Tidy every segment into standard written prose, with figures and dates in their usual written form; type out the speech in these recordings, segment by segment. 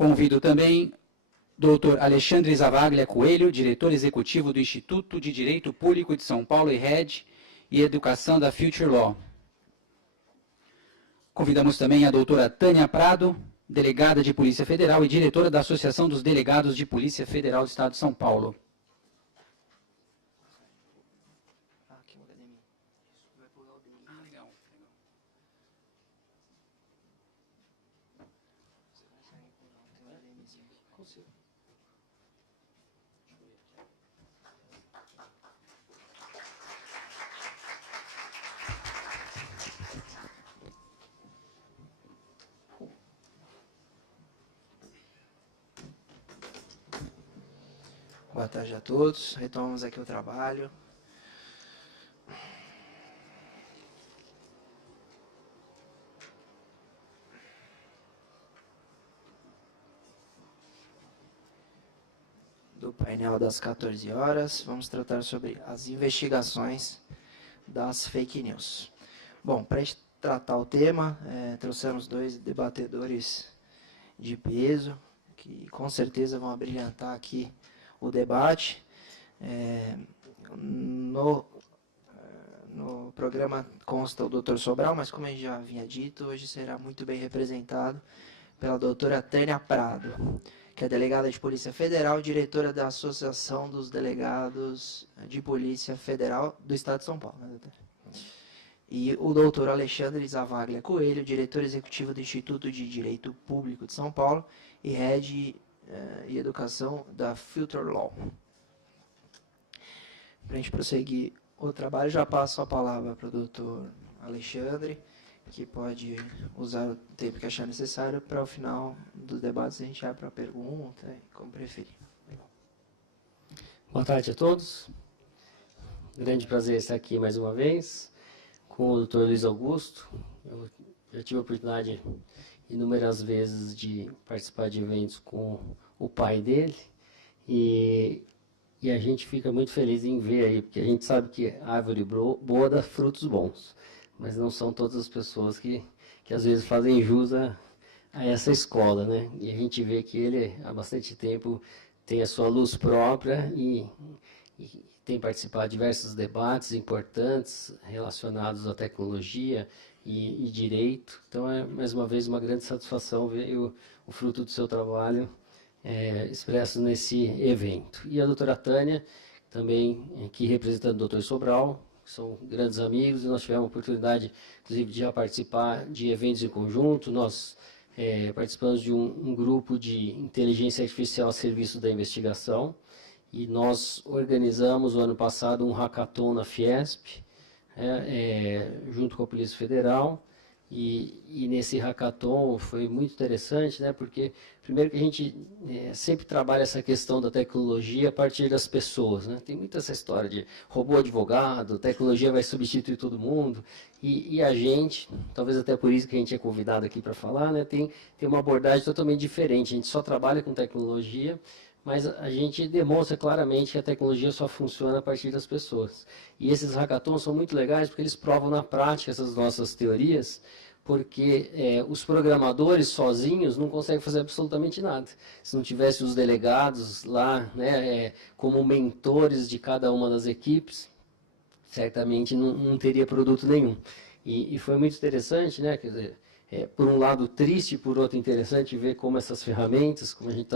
Convido também Dr. Alexandre Zavaglia Coelho, diretor executivo do Instituto de Direito Público de São Paulo e Head e Educação da Future Law. Convidamos também a doutora Tânia Prado, delegada de Polícia Federal e diretora da Associação dos Delegados de Polícia Federal do Estado de São Paulo. Boa tarde a todos. Retomamos aqui o trabalho. Do painel das 14 horas, vamos tratar sobre as investigações das fake news. Bom, para tratar o tema, trouxemos dois debatedores de peso, que com certeza vão abrilhantar aqui o debate. No programa consta o Dr. Sobral, mas como eu já havia dito, hoje será muito bem representado pela doutora Tânia Prado, que é delegada de Polícia Federal, diretora da Associação dos Delegados de Polícia Federal do Estado de São Paulo, né, doutora? E o doutor Alexandre Zavaglia Coelho, diretor executivo do Instituto de Direito Público de São Paulo e Head e Educação da Future Law. Para a gente prosseguir o trabalho, já passo a palavra para o doutor Alexandre, que pode usar o tempo que achar necessário para o final dos debates a gente abre para a pergunta, como preferir. Boa tarde a todos. Grande prazer estar aqui mais uma vez com o Dr. Luiz Augusto. Eu já tive a oportunidade inúmeras vezes de participar de eventos com o pai dele e a gente fica muito feliz em ver aí, porque a gente sabe que árvore boa dá frutos bons, mas não são todas as pessoas que às vezes fazem jus a essa escola, né? E a gente vê que ele há bastante tempo tem a sua luz própria e tem participado de diversos debates importantes relacionados à tecnologia e direito. Então, é, mais uma vez, uma grande satisfação ver o fruto do seu trabalho expresso nesse evento. E a doutora Tânia, também aqui representando o doutor Sobral, que são grandes amigos, e nós tivemos a oportunidade, inclusive, de já participar de eventos em conjunto. Nós participamos de um grupo de inteligência artificial a serviço da investigação, e nós organizamos, o ano passado, um hackathon na Fiesp, junto com a Polícia Federal, e nesse hackathon foi muito interessante, né, porque, primeiro que a gente sempre trabalha essa questão da tecnologia a partir das pessoas, né? Tem muita essa história de robô advogado, tecnologia vai substituir todo mundo, e a gente, talvez até por isso que a gente é convidado aqui para falar, né, tem uma abordagem totalmente diferente. A gente só trabalha com tecnologia, mas a gente demonstra claramente que a tecnologia só funciona a partir das pessoas. E esses hackathons são muito legais porque eles provam na prática essas nossas teorias, porque os programadores sozinhos não conseguem fazer absolutamente nada. Se não tivesse os delegados lá, né, como mentores de cada uma das equipes, certamente não teria produto nenhum. E foi muito interessante, né, quer dizer, por um lado triste, por outro interessante ver como essas ferramentas, como a gente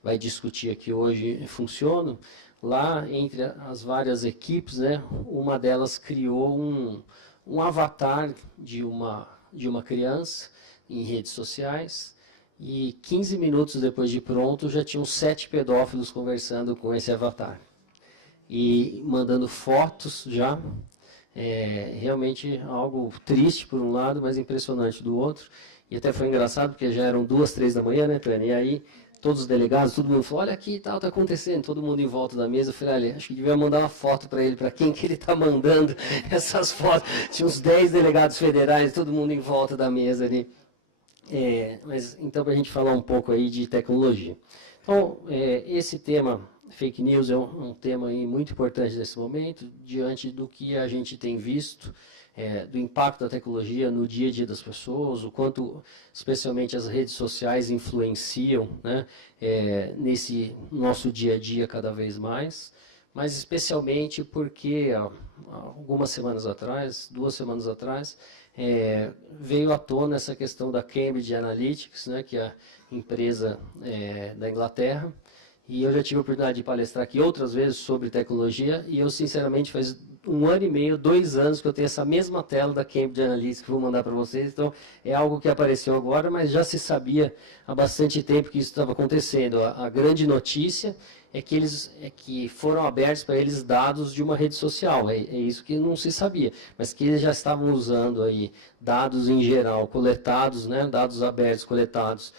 vai discutir aqui hoje, funcionam. Lá, entre as várias equipes, né, uma delas criou um avatar de uma criança em redes sociais, e 15 minutos depois de pronto, já tinham 7 pedófilos conversando com esse avatar. E mandando fotos já. Realmente algo triste por um lado, mas impressionante do outro. E até foi engraçado, porque já eram 2, 3 da manhã, né, Tânia? E aí, todos os delegados, todo mundo falou, olha aqui, tal, está acontecendo. Todo mundo em volta da mesa. Eu falei, olha, acho que devia mandar uma foto para ele, para quem que ele está mandando essas fotos. Tinha uns 10 delegados federais, todo mundo em volta da mesa ali. Mas, então, para a gente falar um pouco aí de tecnologia. Então, esse tema... Fake news é um tema aí muito importante nesse momento, diante do que a gente tem visto do impacto da tecnologia no dia a dia das pessoas, o quanto, especialmente, as redes sociais influenciam, né, nesse nosso dia a dia cada vez mais, mas especialmente porque algumas semanas atrás, 2 semanas atrás, veio à tona essa questão da Cambridge Analytics, né, que é a empresa da Inglaterra, e eu já tive a oportunidade de palestrar aqui outras vezes sobre tecnologia, e eu, sinceramente, faz 1 ano e meio, 2 anos que eu tenho essa mesma tela da Cambridge Analytics que vou mandar para vocês, então é algo que apareceu agora, mas já se sabia há bastante tempo que isso estava acontecendo. A grande notícia é que foram abertos para eles dados de uma rede social, é isso que não se sabia, mas que eles já estavam usando aí dados em geral, coletados, né, dados abertos coletados,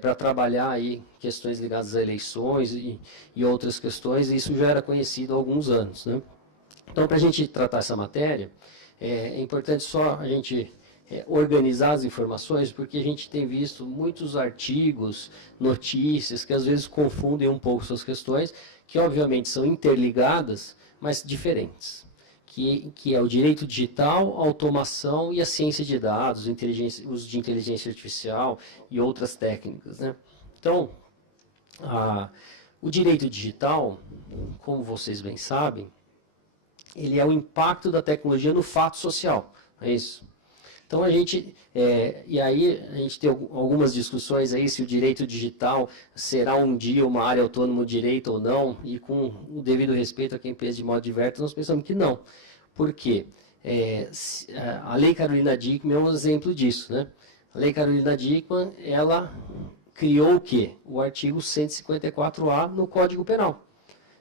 para trabalhar aí questões ligadas a eleições e outras questões, e isso já era conhecido há alguns anos, né. Então, para a gente tratar essa matéria, é importante só a gente organizar as informações, porque a gente tem visto muitos artigos, notícias, que às vezes confundem um pouco suas questões, que obviamente são interligadas, mas diferentes. Que é o direito digital, a automação e a ciência de dados, uso de inteligência artificial e outras técnicas, né? Então, o direito digital, como vocês bem sabem, ele é o impacto da tecnologia no fato social, é isso. Então e aí a gente tem algumas discussões aí se o direito digital será um dia uma área autônoma do direito ou não, e com o devido respeito a quem pensa de modo diverso, nós pensamos que não. Por quê? A Lei Carolina Dickmann é um exemplo disso, né? A Lei Carolina Dickmann, ela criou o quê? O artigo 154A no Código Penal.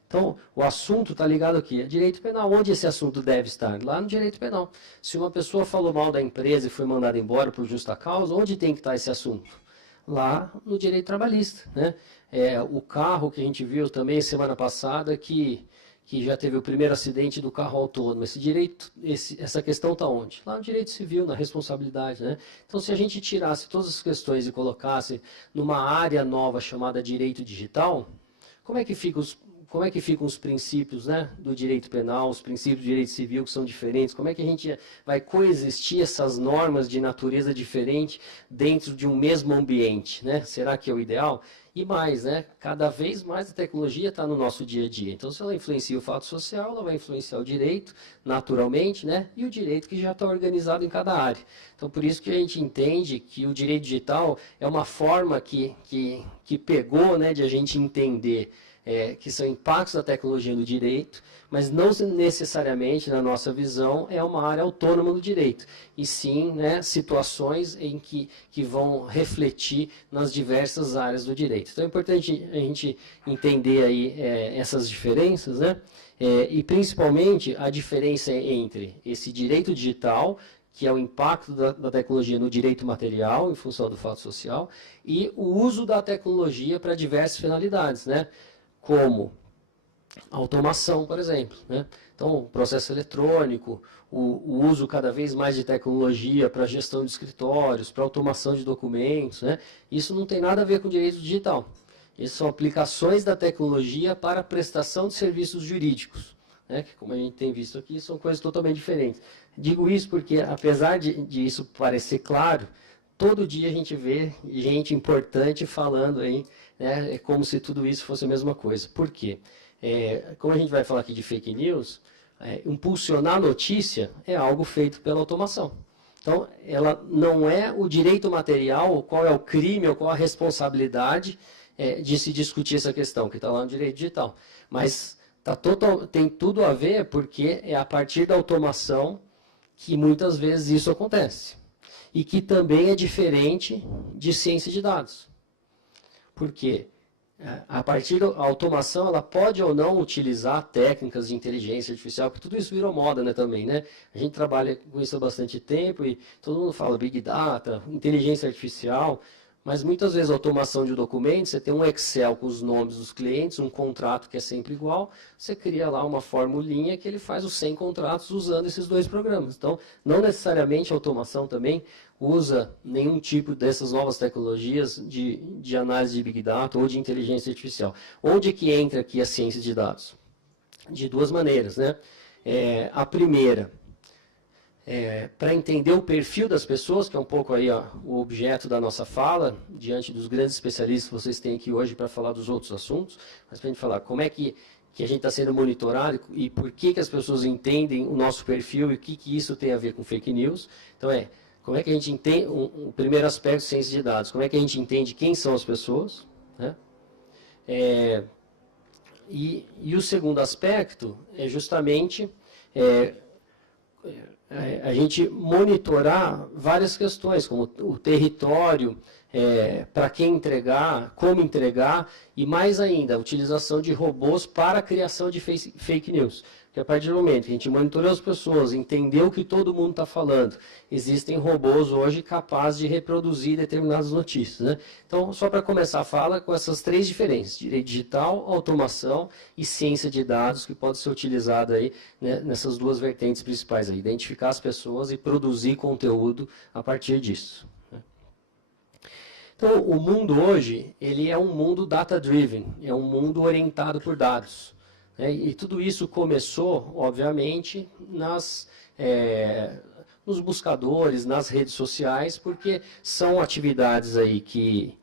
Então, o assunto está ligado aqui, a direito penal. Onde esse assunto deve estar? Lá no direito penal. Se uma pessoa falou mal da empresa e foi mandada embora por justa causa, onde tem que estar esse assunto? Lá no direito trabalhista, né? O carro que a gente viu também semana passada, que já teve o primeiro acidente do carro autônomo. Essa questão está onde? Lá no direito civil, na responsabilidade, né? Então, se a gente tirasse todas as questões e colocasse numa área nova chamada direito digital, como é que ficam os princípios, né, do direito penal, os princípios do direito civil que são diferentes? Como é que a gente vai coexistir essas normas de natureza diferente dentro de um mesmo ambiente, né? Será que é o ideal? E mais, né, cada vez mais a tecnologia está no nosso dia a dia. Então, se ela influencia o fato social, ela vai influenciar o direito, naturalmente, né, e o direito que já está organizado em cada área. Então, por isso que a gente entende que o direito digital é uma forma que pegou, né, de a gente entender que são impactos da tecnologia no direito, mas não necessariamente, na nossa visão, é uma área autônoma do direito, e sim, né, situações em que vão refletir nas diversas áreas do direito. Então é importante a gente entender aí essas diferenças, né, e principalmente a diferença entre esse direito digital, que é o impacto da tecnologia no direito material, em função do fato social, e o uso da tecnologia para diversas finalidades, né, como automação, por exemplo, né? Então, o processo eletrônico, o uso cada vez mais de tecnologia para gestão de escritórios, para automação de documentos, né? Isso não tem nada a ver com direito digital. Isso são aplicações da tecnologia para a prestação de serviços jurídicos, né? Que, como a gente tem visto aqui, são coisas totalmente diferentes. Digo isso porque, apesar de isso parecer claro, todo dia a gente vê gente importante falando aí, né? É como se tudo isso fosse a mesma coisa. Por quê? Como a gente vai falar aqui de fake news, impulsionar a notícia é algo feito pela automação. Então, ela não é o direito material, qual é o crime ou qual a responsabilidade de se discutir essa questão, que está lá no direito digital. Mas tem tudo a ver porque é a partir da automação que muitas vezes isso acontece. E que também é diferente de ciência de dados. Por quê? A partir da automação, ela pode ou não utilizar técnicas de inteligência artificial, porque tudo isso virou moda, né, também, né? A gente trabalha com isso há bastante tempo e todo mundo fala Big Data, inteligência artificial, mas muitas vezes a automação de um documento, você tem um Excel com os nomes dos clientes, um contrato que é sempre igual, você cria lá uma formulinha que ele faz os 100 contratos usando esses 2 programas. Então, não necessariamente a automação também usa nenhum tipo dessas novas tecnologias de análise de Big Data ou de inteligência artificial. Onde que entra aqui a ciência de dados? De 2 maneiras, né? A primeira para entender o perfil das pessoas, que é um pouco aí ó, o objeto da nossa fala, diante dos grandes especialistas que vocês têm aqui hoje para falar dos outros assuntos, mas para a gente falar como é que a gente está sendo monitorado e por que as pessoas entendem o nosso perfil e o que isso tem a ver com fake news. Então como é que a gente entende, o primeiro aspecto, ciência de dados, como é que a gente entende quem são as pessoas, né? E o segundo aspecto é justamente a gente monitorar várias questões, como o território, para quem entregar, como entregar, e mais ainda, a utilização de robôs para a criação de fake news. Porque a partir do momento que a gente monitorou as pessoas, entendeu o que todo mundo está falando, existem robôs hoje capazes de reproduzir determinadas notícias, né? Então, só para começar a fala com essas três diferenças, direito digital, automação e ciência de dados, que pode ser utilizada aí, né, nessas duas vertentes principais, aí, identificar as pessoas e produzir conteúdo a partir disso. Então, o mundo hoje, ele é um mundo data-driven, é um mundo orientado por dados. E tudo isso começou, obviamente, nos buscadores, nas redes sociais, porque são atividades aí que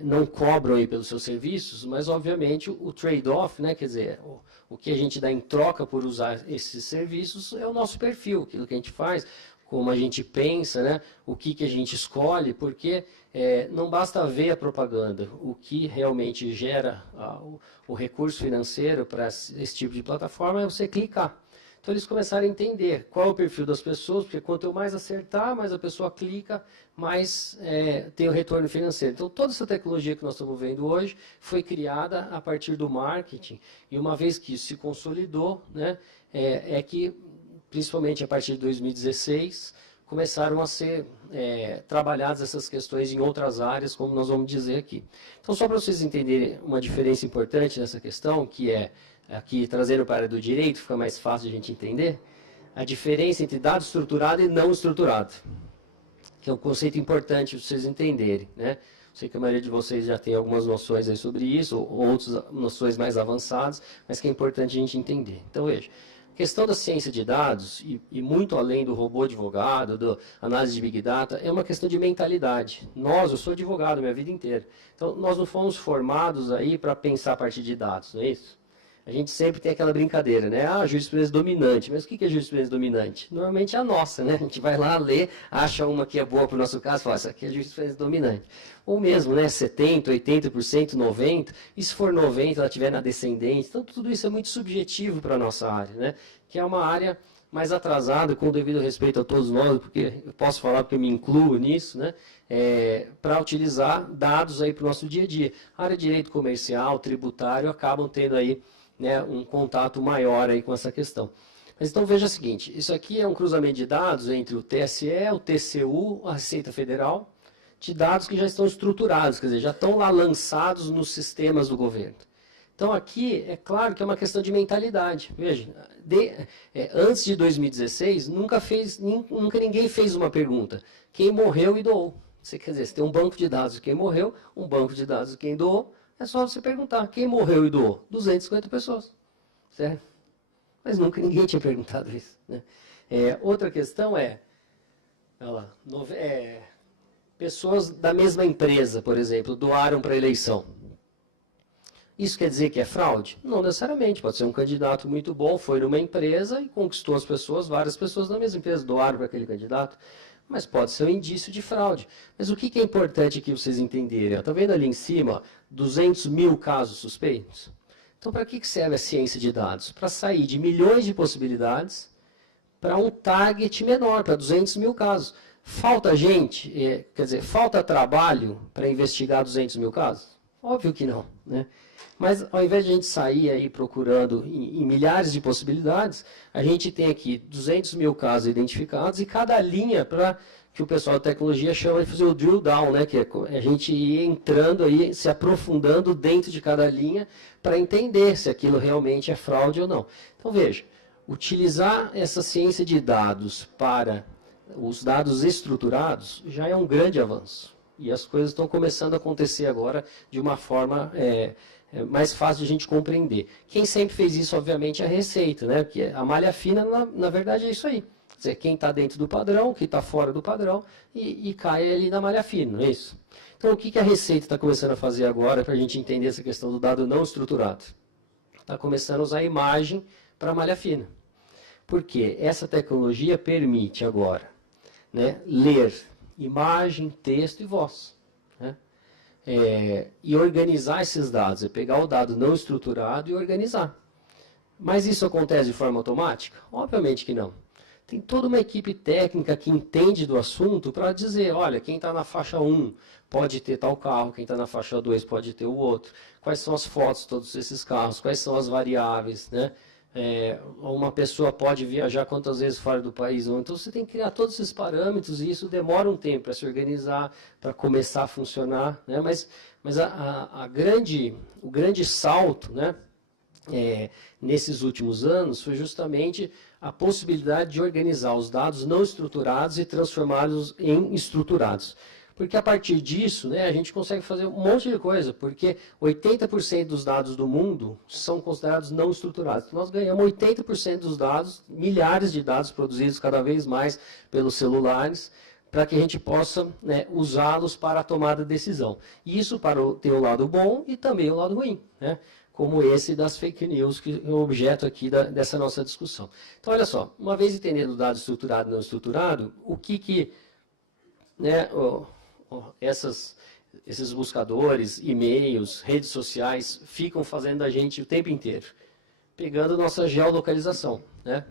não cobram aí pelos seus serviços, mas, obviamente, o trade-off, né, quer dizer, o que a gente dá em troca por usar esses serviços é o nosso perfil, aquilo que a gente faz, como a gente pensa, né, o que a gente escolhe, porque não basta ver a propaganda, o que realmente gera o recurso financeiro para esse tipo de plataforma é você clicar. Então eles começaram a entender qual é o perfil das pessoas, porque quanto eu mais acertar, mais a pessoa clica, mais tem o retorno financeiro. Então toda essa tecnologia que nós estamos vendo hoje foi criada a partir do marketing, e uma vez que isso se consolidou, né, que principalmente a partir de 2016, começaram a ser trabalhadas essas questões em outras áreas, como nós vamos dizer aqui. Então, só para vocês entenderem uma diferença importante nessa questão, que é, aqui trazendo para a área do direito, fica mais fácil de a gente entender, a diferença entre dado estruturado e não estruturado, que é um conceito importante para vocês entenderem, né? Sei que a maioria de vocês já tem algumas noções aí sobre isso, ou outras noções mais avançadas, mas que é importante a gente entender. Então, veja, a questão da ciência de dados, e muito além do robô advogado, da análise de Big Data, é uma questão de mentalidade. Eu sou advogado minha vida inteira, então nós não fomos formados aí para pensar a partir de dados, não é isso? A gente sempre tem aquela brincadeira, né? Jurisprudência dominante. Mas o que é jurisprudência dominante? Normalmente é a nossa, né? A gente vai lá ler, acha uma que é boa para o nosso caso, fala, essa aqui é jurisprudência dominante. Ou mesmo, né? 70%, 80%, 90%. E se for 90%, ela estiver na descendente. Então, tudo isso é muito subjetivo para a nossa área, né? Que é uma área mais atrasada, com o devido respeito a todos nós, porque eu posso falar porque eu me incluo nisso, né? Para utilizar dados aí para o nosso dia a dia. A área de direito comercial, tributário, acabam tendo aí, né, um contato maior aí com essa questão. Mas então veja o seguinte, isso aqui é um cruzamento de dados entre o TSE, o TCU, a Receita Federal, de dados que já estão estruturados, quer dizer, já estão lá lançados nos sistemas do governo. Então aqui é claro que é uma questão de mentalidade. Veja, antes de 2016, nunca ninguém fez uma pergunta, quem morreu e doou. Você quer dizer, você tem um banco de dados de quem morreu, um banco de dados de quem doou, é só você perguntar, quem morreu e doou? 250 pessoas, certo? Mas nunca ninguém tinha perguntado isso, né? Outra questão olha lá, pessoas da mesma empresa, por exemplo, doaram para a eleição. Isso quer dizer que é fraude? Não necessariamente, pode ser um candidato muito bom, foi numa empresa e conquistou as pessoas, várias pessoas da mesma empresa doaram para aquele candidato. Mas pode ser um indício de fraude. Mas o que é importante aqui vocês entenderem? Está vendo ali em cima, 200 mil casos suspeitos? Então, para que serve a ciência de dados? Para sair de milhões de possibilidades para um target menor, para 200 mil casos. Falta gente, quer dizer, falta trabalho para investigar 200 mil casos? Óbvio que não, né? Mas, ao invés de a gente sair aí procurando em milhares de possibilidades, a gente tem aqui 200 mil casos identificados e cada linha para que o pessoal da tecnologia chama de fazer o drill down, né? Que é a gente ir entrando aí, se aprofundando dentro de cada linha para entender se aquilo realmente é fraude ou não. Então, veja, utilizar essa ciência de dados para os dados estruturados já é um grande avanço. E as coisas estão começando a acontecer agora de uma forma mais fácil de a gente compreender. Quem sempre fez isso, obviamente, é a Receita, né? Porque a malha fina, na verdade, é isso aí. dizer, quem está dentro do padrão, quem está fora do padrão, e cai ali na malha fina, não é isso? Então, o que a Receita está começando a fazer agora para a gente entender essa questão do dado não estruturado? Está começando a usar a imagem para malha fina. Por quê? Essa tecnologia permite agora, né, ler imagem, texto e voz. Né? E organizar esses dados, pegar o dado não estruturado e organizar. Mas isso acontece de forma automática? Obviamente que não. Tem toda uma equipe técnica que entende do assunto para dizer, olha, quem está na faixa 1 pode ter tal carro, quem está na faixa 2 pode ter o outro, quais são as fotos de todos esses carros, quais são as variáveis, né? Uma pessoa pode viajar quantas vezes fora do país, então você tem que criar todos esses parâmetros e isso demora um tempo para se organizar, para começar a funcionar, né? Mas o grande salto, né, nesses últimos anos foi justamente a possibilidade de organizar os dados não estruturados e transformá-los em estruturados. Porque a partir disso, né, a gente consegue fazer um monte de coisa, porque 80% dos dados do mundo são considerados não estruturados. Nós ganhamos 80% dos dados, milhares de dados produzidos cada vez mais pelos celulares, para que a gente possa, né, usá-los para a tomada de decisão. E isso tem o lado bom e também o lado ruim, né? Como esse das fake news, que é o objeto aqui dessa nossa discussão. Então, olha só, uma vez entendendo o dado estruturado e não estruturado, o que né, esses buscadores, e-mails, redes sociais, ficam fazendo a gente o tempo inteiro? Pegando nossa geolocalização, né?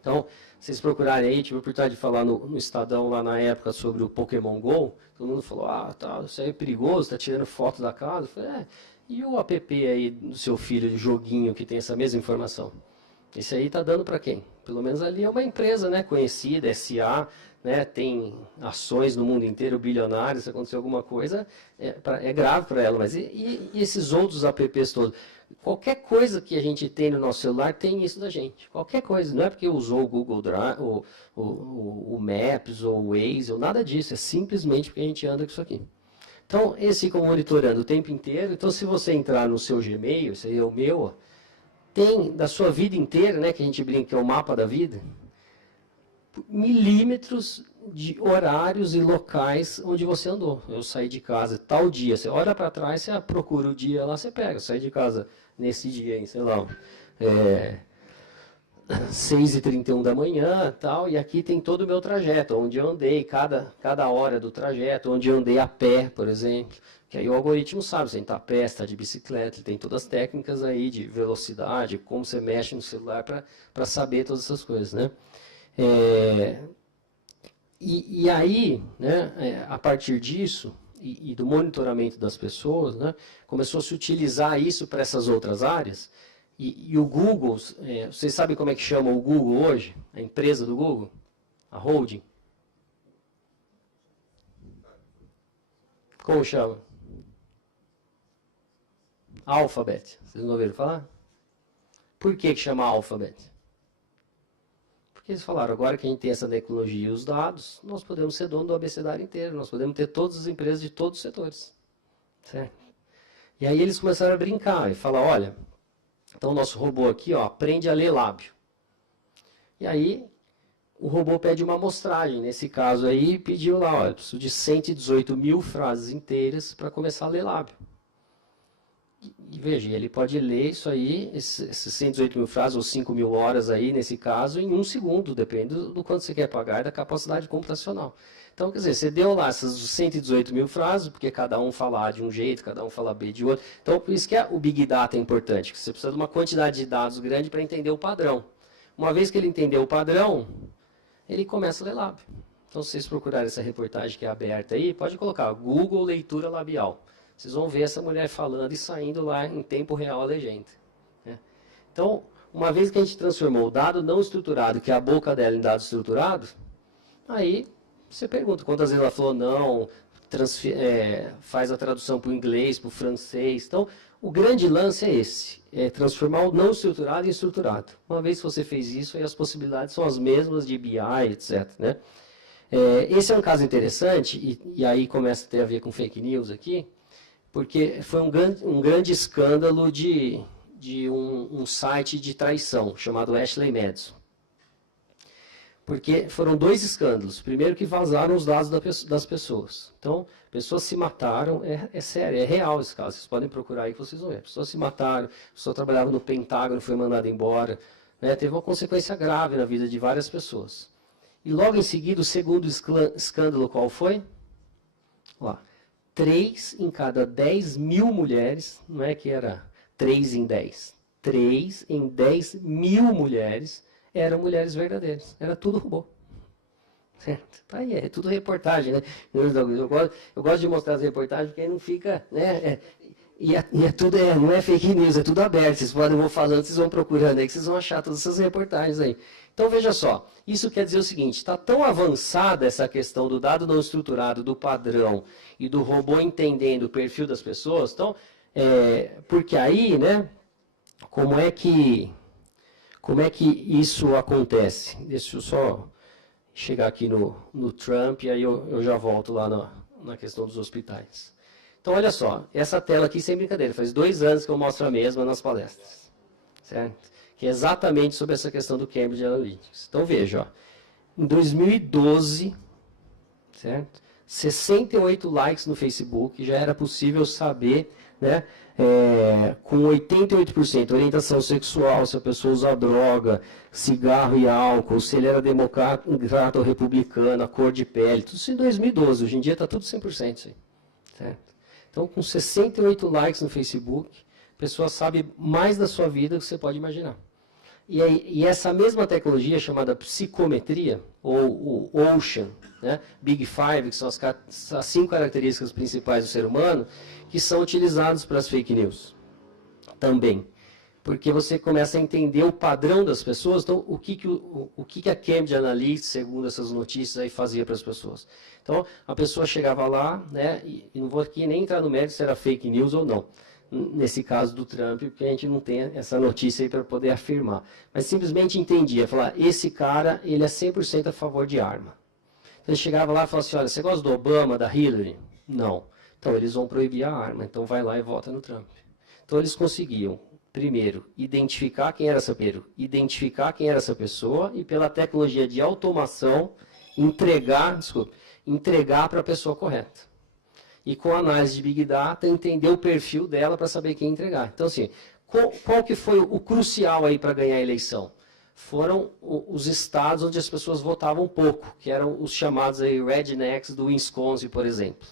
Então, vocês procurarem aí, tive a oportunidade de falar no Estadão lá na época sobre o Pokémon GO, todo mundo falou, tá, isso aí é perigoso, tá tirando foto da casa. Eu falei, e o app aí do seu filho, de joguinho, que tem essa mesma informação? Esse aí está dando para quem? Pelo menos ali é uma empresa, né, conhecida, SA, né, tem ações no mundo inteiro, bilionários, se acontecer alguma coisa, é grave para ela. Mas e esses outros apps todos? Qualquer coisa que a gente tem no nosso celular tem isso da gente. Qualquer coisa. Não é porque usou o Google Drive, o Maps, ou o Waze, ou nada disso. É simplesmente porque a gente anda com isso aqui. Então, eles ficam monitorando o tempo inteiro. Então, se você entrar no seu Gmail, esse aí é o meu, tem da sua vida inteira, né, que a gente brinca que é o mapa da vida, milímetros de horários e locais onde você andou. Eu saí de casa tal dia, você olha para trás, você procura o dia lá, você pega. Eu saí de casa nesse dia, hein, sei lá, 6h31 da manhã, tal, e aqui tem todo o meu trajeto, onde eu andei, cada hora do trajeto, onde eu andei a pé, por exemplo, que aí o algoritmo sabe, você está a pé, está de bicicleta, ele tem todas as técnicas aí de velocidade, como você mexe no celular para saber todas essas coisas, né? E aí, né, a partir disso, e do monitoramento das pessoas, né, começou a se utilizar isso para essas outras áreas. E o Google, vocês sabem como é que chama o Google hoje? A empresa do Google? A holding? Como chama? Alphabet. Vocês não ouviram falar? Por que chama Alphabet? Porque eles falaram, agora que a gente tem essa tecnologia e os dados, nós podemos ser dono do abecedário inteiro, nós podemos ter todas as empresas de todos os setores. Certo? E aí eles começaram a brincar e falar, olha, então o nosso robô aqui, ó, aprende a ler lábio. E aí o robô pede uma amostragem, nesse caso aí pediu lá, olha, eu preciso de 118 mil frases inteiras para começar a ler lábio. E veja, ele pode ler isso aí, esses 118 mil frases ou 5 mil horas aí, nesse caso, em 1 segundo, depende do quanto você quer pagar e da capacidade computacional. Então, quer dizer, você deu lá essas 118 mil frases, porque cada um fala A de um jeito, cada um fala B de outro. Então, por isso que o Big Data é importante, que você precisa de uma quantidade de dados grande para entender o padrão. Uma vez que ele entendeu o padrão, ele começa a ler lábio. Então, se vocês procurarem essa reportagem que é aberta aí, pode colocar Google Leitura Labial. Vocês vão ver essa mulher falando e saindo lá em tempo real a legenda. Né? Então, uma vez que a gente transformou o dado não estruturado, que é a boca dela, em dado estruturado, aí você pergunta quantas vezes ela falou não, faz a tradução para o inglês, para o francês. Então, o grande lance é esse, é transformar o não estruturado em estruturado. Uma vez que você fez isso, aí as possibilidades são as mesmas de BI, etc. Né? Esse é um caso interessante, e aí começa a ter a ver com fake news aqui, porque foi um grande escândalo de um site de traição, chamado Ashley Madison. Porque foram 2 escândalos. Primeiro que vazaram os dados das pessoas. Então, pessoas se mataram, é sério, é real esse caso. Vocês podem procurar aí que vocês vão ver. Pessoas se mataram, a pessoa trabalhava no Pentágono, foi mandada embora. Né? Teve uma consequência grave na vida de várias pessoas. E logo em seguida, o segundo escândalo qual foi? Lá, 3 em cada 10 mil mulheres, não é que era 3 em 10. 3 em 10 mil mulheres eram mulheres verdadeiras. Era tudo robô. Certo? Tá aí, é tudo reportagem, né? Eu gosto de mostrar as reportagens porque aí não fica, né? Não é fake news, é tudo aberto. Vocês vão falando, vocês vão procurando aí, que vocês vão achar todas essas reportagens aí. Então, veja só, isso quer dizer o seguinte, está tão avançada essa questão do dado não estruturado, do padrão e do robô entendendo o perfil das pessoas, então, porque aí, né, como é que isso acontece? Deixa eu só chegar aqui no Trump e aí eu já volto lá na questão dos hospitais. Então, olha só, essa tela aqui, sem brincadeira, faz 2 anos que eu mostro a mesma nas palestras, certo? Que é exatamente sobre essa questão do Cambridge Analytics. Então, veja, ó, em 2012, certo? 68 likes no Facebook, já era possível saber, né, com 88%, orientação sexual, se a pessoa usa droga, cigarro e álcool, se ele era democrata ou republicano, a cor de pele, tudo isso em 2012, hoje em dia está tudo 100% isso aí, certo? Então, com 68 likes no Facebook, a pessoa sabe mais da sua vida do que você pode imaginar. E essa mesma tecnologia chamada psicometria, ou o Ocean, né, Big Five, que são as 5 características principais do ser humano, que são utilizados para as fake news também. Porque você começa a entender o padrão das pessoas. Então, o que a Cambridge Analytics, segundo essas notícias, aí fazia para as pessoas? Então, a pessoa chegava lá, né, e não vou aqui nem entrar no mérito se era fake news ou não. Nesse caso do Trump, porque a gente não tem essa notícia aí para poder afirmar. Mas simplesmente entendia, falar, esse cara, ele é 100% a favor de arma. Então ele chegava lá e falava assim, olha, você gosta do Obama, da Hillary? Não. Então eles vão proibir a arma, então vai lá e vota no Trump. Então eles conseguiam, primeiro, identificar quem era essa pessoa e pela tecnologia de automação, entregar para a pessoa correta. E com a análise de Big Data, entender o perfil dela para saber quem entregar. Então, assim, qual que foi o crucial aí para ganhar a eleição? Foram os estados onde as pessoas votavam pouco, que eram os chamados aí rednecks do Wisconsin, por exemplo.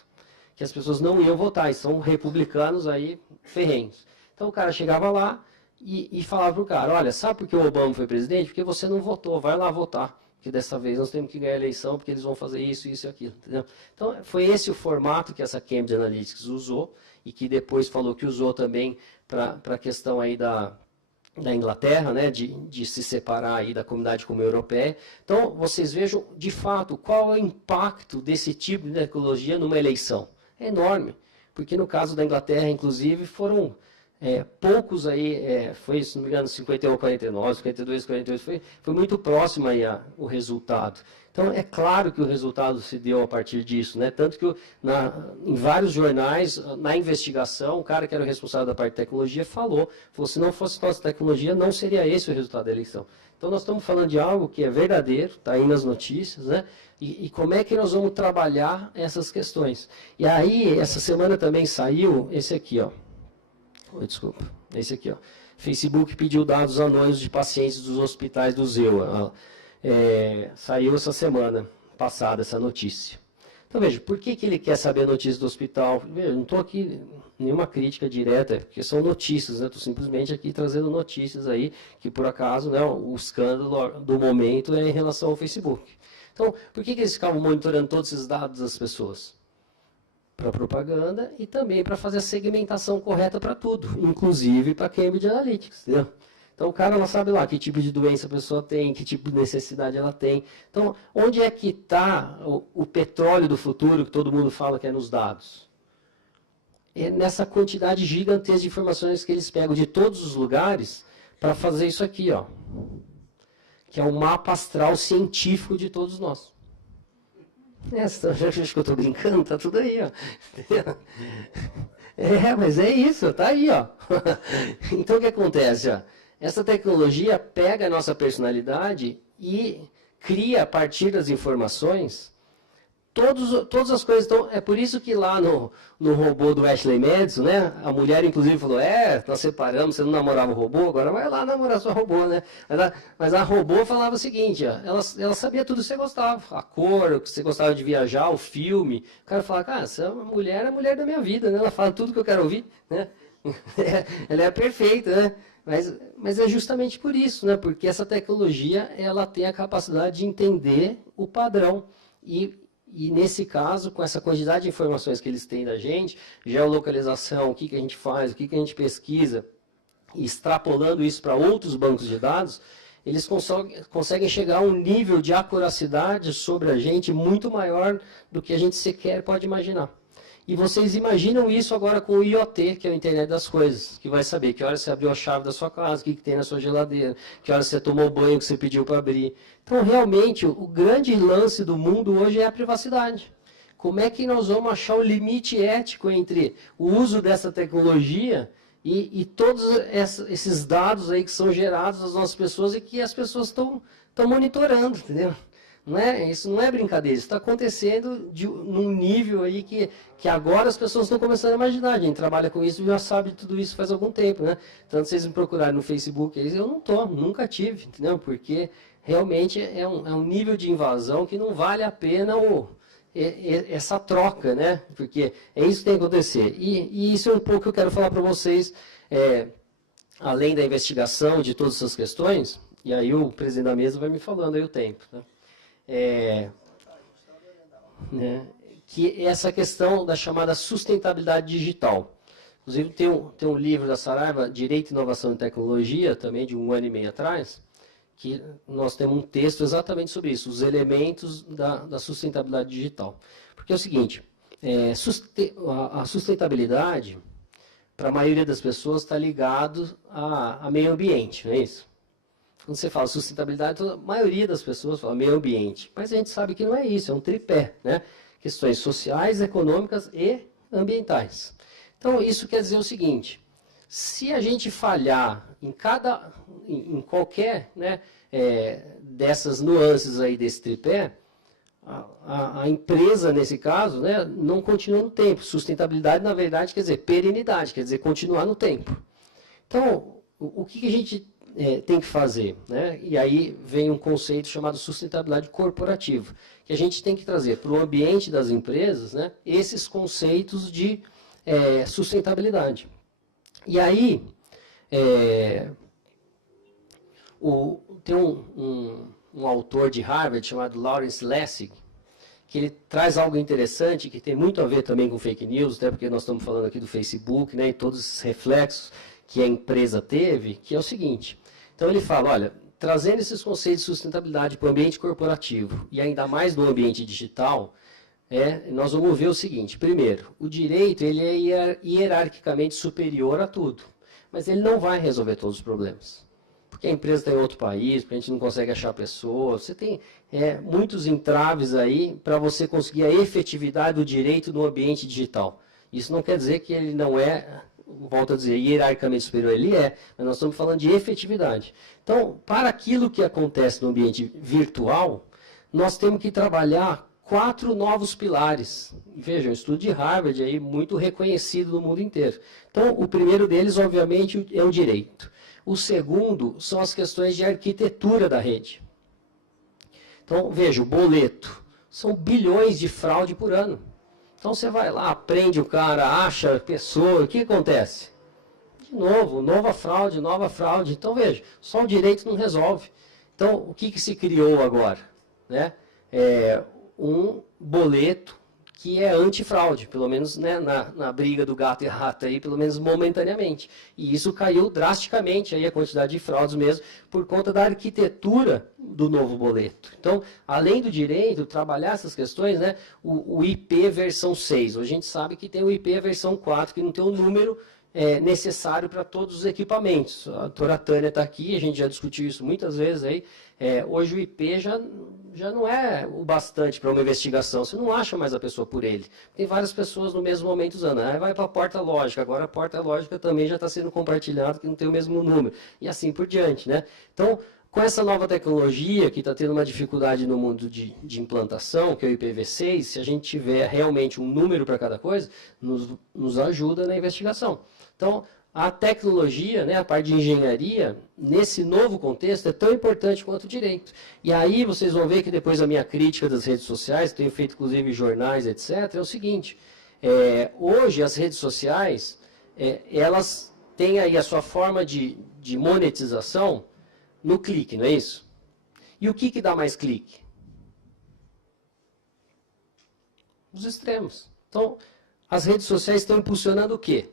Que as pessoas não iam votar, e são republicanos aí ferrenhos. Então, o cara chegava lá e falava para o cara, olha, sabe por que o Obama foi presidente? Porque você não votou, vai lá votar. Que dessa vez nós temos que ganhar a eleição, porque eles vão fazer isso, isso e aquilo. Entendeu? Então, foi esse o formato que essa Cambridge Analytics usou, e que depois falou que usou também para a questão aí da Inglaterra, né, de se separar aí da comunidade comum europeia. Então, vocês vejam, de fato, qual é o impacto desse tipo de tecnologia numa eleição. É enorme, porque no caso da Inglaterra, inclusive, foram... poucos aí, foi, se não me engano, 51 a 49, 52 a 48, foi muito próximo aí o resultado. Então, é claro que o resultado se deu a partir disso, né? Tanto que em vários jornais, na investigação, o cara que era o responsável da parte de tecnologia falou, se não fosse nossa tecnologia, não seria esse o resultado da eleição. Então, nós estamos falando de algo que é verdadeiro, está aí nas notícias, né? E como é que nós vamos trabalhar essas questões? E aí, essa semana também saiu esse aqui, ó. Desculpa, esse aqui, ó. Facebook pediu dados anônimos de pacientes dos hospitais do ZEUA. Saiu essa semana passada essa notícia. Então, veja, por que ele quer saber a notícia do hospital? Veja, não estou aqui nenhuma crítica direta, porque são notícias, né? Estou simplesmente aqui trazendo notícias aí, que por acaso, né, o escândalo do momento é em relação ao Facebook. Então, por que eles ficavam monitorando todos esses dados das pessoas? Para propaganda e também para fazer a segmentação correta para tudo, inclusive para Cambridge Analytics, entendeu? Então o cara não sabe lá que tipo de doença a pessoa tem, que tipo de necessidade ela tem. Então, onde é que está o petróleo do futuro que todo mundo fala que é nos dados? É nessa quantidade gigantesca de informações que eles pegam de todos os lugares para fazer isso aqui, ó, que é um mapa astral científico de todos nós. Acho que eu estou brincando, tá tudo aí, ó. Mas é isso, tá aí, ó. Então o que acontece, ó? Essa tecnologia pega a nossa personalidade e cria a partir das informações todas as coisas. Então, é por isso que lá no robô do Ashley Madison, né, a mulher inclusive falou, nós separamos, você não namorava o robô, agora vai lá namorar sua robô, né? Mas a robô falava o seguinte, ó, ela sabia tudo que você gostava, a cor, o que você gostava de viajar, o filme. O cara falava, cara, essa mulher é a mulher da minha vida, né? Ela fala tudo que eu quero ouvir, né? Ela é perfeita, né? Mas é justamente por isso, né? Porque essa tecnologia ela tem a capacidade de entender o padrão. E nesse caso, com essa quantidade de informações que eles têm da gente, geolocalização, o que a gente faz, o que a gente pesquisa, e extrapolando isso para outros bancos de dados, eles conseguem chegar a um nível de acuracidade sobre a gente muito maior do que a gente sequer pode imaginar. E vocês imaginam isso agora com o IoT, que é a internet das coisas, que vai saber que hora você abriu a chave da sua casa, o que tem na sua geladeira, que hora você tomou o banho que você pediu para abrir. Então, realmente, o grande lance do mundo hoje é a privacidade. Como é que nós vamos achar o limite ético entre o uso dessa tecnologia e todos esses dados aí que são gerados das nossas pessoas e que as pessoas estão monitorando, entendeu? Isso não é brincadeira, isso está acontecendo num nível aí que agora as pessoas estão começando a imaginar. A gente trabalha com isso e já sabe tudo isso faz algum tempo, né? Tanto vocês me procurarem no Facebook, eu nunca tive, entendeu? Porque realmente é um nível de invasão que não vale a pena essa troca, né? Porque é isso que tem que acontecer. E isso é um pouco que eu quero falar para vocês, além da investigação de todas essas questões, e aí o presidente da mesa vai me falando aí o tempo, né? Que essa questão da chamada sustentabilidade digital. Inclusive, tem um livro da Saraiva, Direito, Inovação e Tecnologia, também de 1 ano e meio atrás, que nós temos um texto exatamente sobre isso, os elementos da sustentabilidade digital. Porque é o seguinte, a sustentabilidade, para a maioria das pessoas, está ligado a meio ambiente, não é isso? Quando você fala sustentabilidade, a maioria das pessoas fala meio ambiente. Mas a gente sabe que não é isso, é um tripé, né? Questões sociais, econômicas e ambientais. Então, isso quer dizer o seguinte, se a gente falhar em qualquer, né, dessas nuances aí desse tripé, a empresa, nesse caso, né, não continua no tempo. Sustentabilidade, na verdade, quer dizer perenidade, quer dizer continuar no tempo. Então, o que a gente tem que fazer, né? E aí vem um conceito chamado sustentabilidade corporativa, que a gente tem que trazer para o ambiente das empresas, né, esses conceitos de sustentabilidade. E aí, tem um autor de Harvard chamado Lawrence Lessig, que ele traz algo interessante, que tem muito a ver também com fake news, até porque nós estamos falando aqui do Facebook, né, e todos esses reflexos que a empresa teve, que é o seguinte. Então ele fala, olha, trazendo esses conceitos de sustentabilidade para o ambiente corporativo, e ainda mais no ambiente digital, nós vamos ver o seguinte. Primeiro, o direito ele é hierarquicamente superior a tudo, mas ele não vai resolver todos os problemas. Porque a empresa está em outro país, porque a gente não consegue achar pessoas, você tem muitos entraves aí para você conseguir a efetividade do direito no ambiente digital. Isso não quer dizer que ele não volto a dizer, hierarquicamente superior, ele mas nós estamos falando de efetividade. Então, para aquilo que acontece no ambiente virtual, nós temos que trabalhar 4 novos pilares. Vejam, um estudo de Harvard, aí, muito reconhecido no mundo inteiro. Então, o primeiro deles, obviamente, é o direito. O segundo são as questões de arquitetura da rede. Então, veja, o boleto. São bilhões de fraude por ano. Então, você vai lá, prende o cara, acha a pessoa, o que acontece? De novo, nova fraude. Então, veja, só o direito não resolve. Então, o que se criou agora? Né? Um boleto que é antifraude, pelo menos, né, na briga do gato e rato, aí, pelo menos momentaneamente. E isso caiu drasticamente, aí, a quantidade de fraudes mesmo, por conta da arquitetura do novo boleto. Então, além do direito, trabalhar essas questões, né, o IP versão 6. Hoje a gente sabe que tem o IP versão 4, que não tem o número necessário para todos os equipamentos. A doutora Tânia está aqui, a gente já discutiu isso muitas vezes aí. Hoje o IP já não é o bastante para uma investigação, você não acha mais a pessoa por ele. Tem várias pessoas no mesmo momento usando. Aí vai para a porta lógica, agora a porta lógica também já está sendo compartilhada, que não tem o mesmo número. E assim por diante, né? Então, Com essa nova tecnologia, que está tendo uma dificuldade no mundo de implantação, que é o IPv6, se a gente tiver realmente um número para cada coisa, nos ajuda na investigação. Então, a tecnologia, né, a parte de engenharia, nesse novo contexto, é tão importante quanto o direito. E aí vocês vão ver que depois a minha crítica das redes sociais, tenho feito inclusive jornais, etc., é o seguinte, hoje as redes sociais, elas têm aí a sua forma de monetização no clique, não é isso? E o que dá mais clique? Os extremos. Então, as redes sociais estão impulsionando o quê?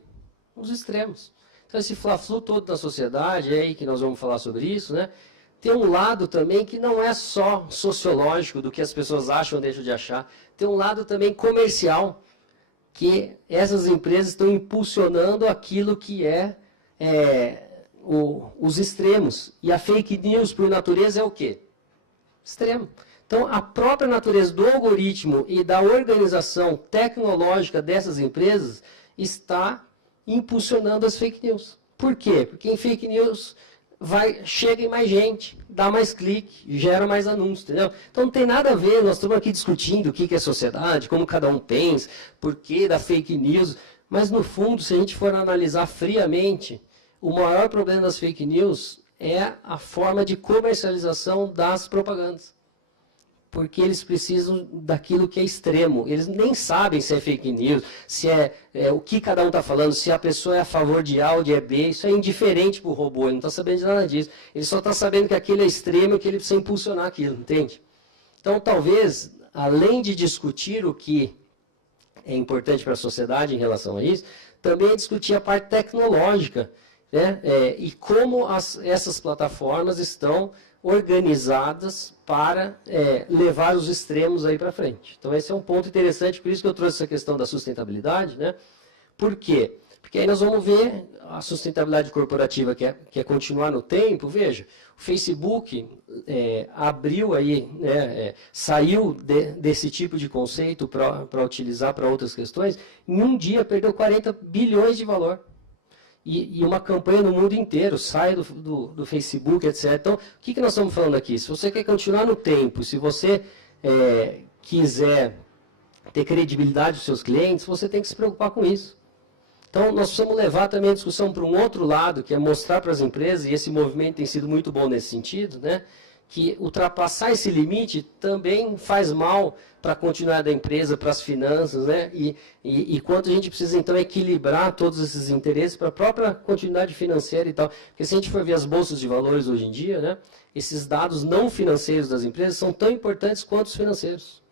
Os extremos. Então, esse fla-flu todo da sociedade, é aí que nós vamos falar sobre isso, né? Tem um lado também que não é só sociológico, do que as pessoas acham ou deixam de achar, tem um lado também comercial, que essas empresas estão impulsionando aquilo que os extremos. E a fake news, por natureza, é o quê? Extremo. Então, a própria natureza do algoritmo e da organização tecnológica dessas empresas está impulsionando as fake news. Por quê? Porque em fake news chega em mais gente, dá mais clique, gera mais anúncios, entendeu? Então não tem nada a ver, nós estamos aqui discutindo o que é sociedade, como cada um pensa, por que da fake news, mas no fundo, se a gente for analisar friamente, o maior problema das fake news é a forma de comercialização das propagandas. Porque eles precisam daquilo que é extremo. Eles nem sabem se é fake news, se o que cada um está falando, se a pessoa é a favor de A ou de B. Isso é indiferente para o robô, ele não está sabendo de nada disso. Ele só está sabendo que aquele é extremo e que ele precisa impulsionar aquilo, entende? Então, talvez, além de discutir o que é importante para a sociedade em relação a isso, também discutir a parte tecnológica, né? E como essas plataformas estão organizadas para levar os extremos aí para frente. Então, esse é um ponto interessante, por isso que eu trouxe essa questão da sustentabilidade, né? Por quê? Porque aí nós vamos ver a sustentabilidade corporativa, que é continuar no tempo. Veja, o Facebook abriu aí, saiu desse tipo de conceito para utilizar para outras questões, em um dia perdeu 40 bilhões de valor. E uma campanha no mundo inteiro, sai do Facebook, etc. Então, o que nós estamos falando aqui? Se você quer continuar no tempo, se você quiser ter credibilidade dos seus clientes, você tem que se preocupar com isso. Então, nós precisamos levar também a discussão para um outro lado, que é mostrar para as empresas, e esse movimento tem sido muito bom nesse sentido, né? Que ultrapassar esse limite também faz mal para a continuidade da empresa, para as finanças, né? E quanto a gente precisa, então, equilibrar todos esses interesses para a própria continuidade financeira e tal. Porque se a gente for ver as bolsas de valores hoje em dia, né? Esses dados não financeiros das empresas são tão importantes quanto os financeiros.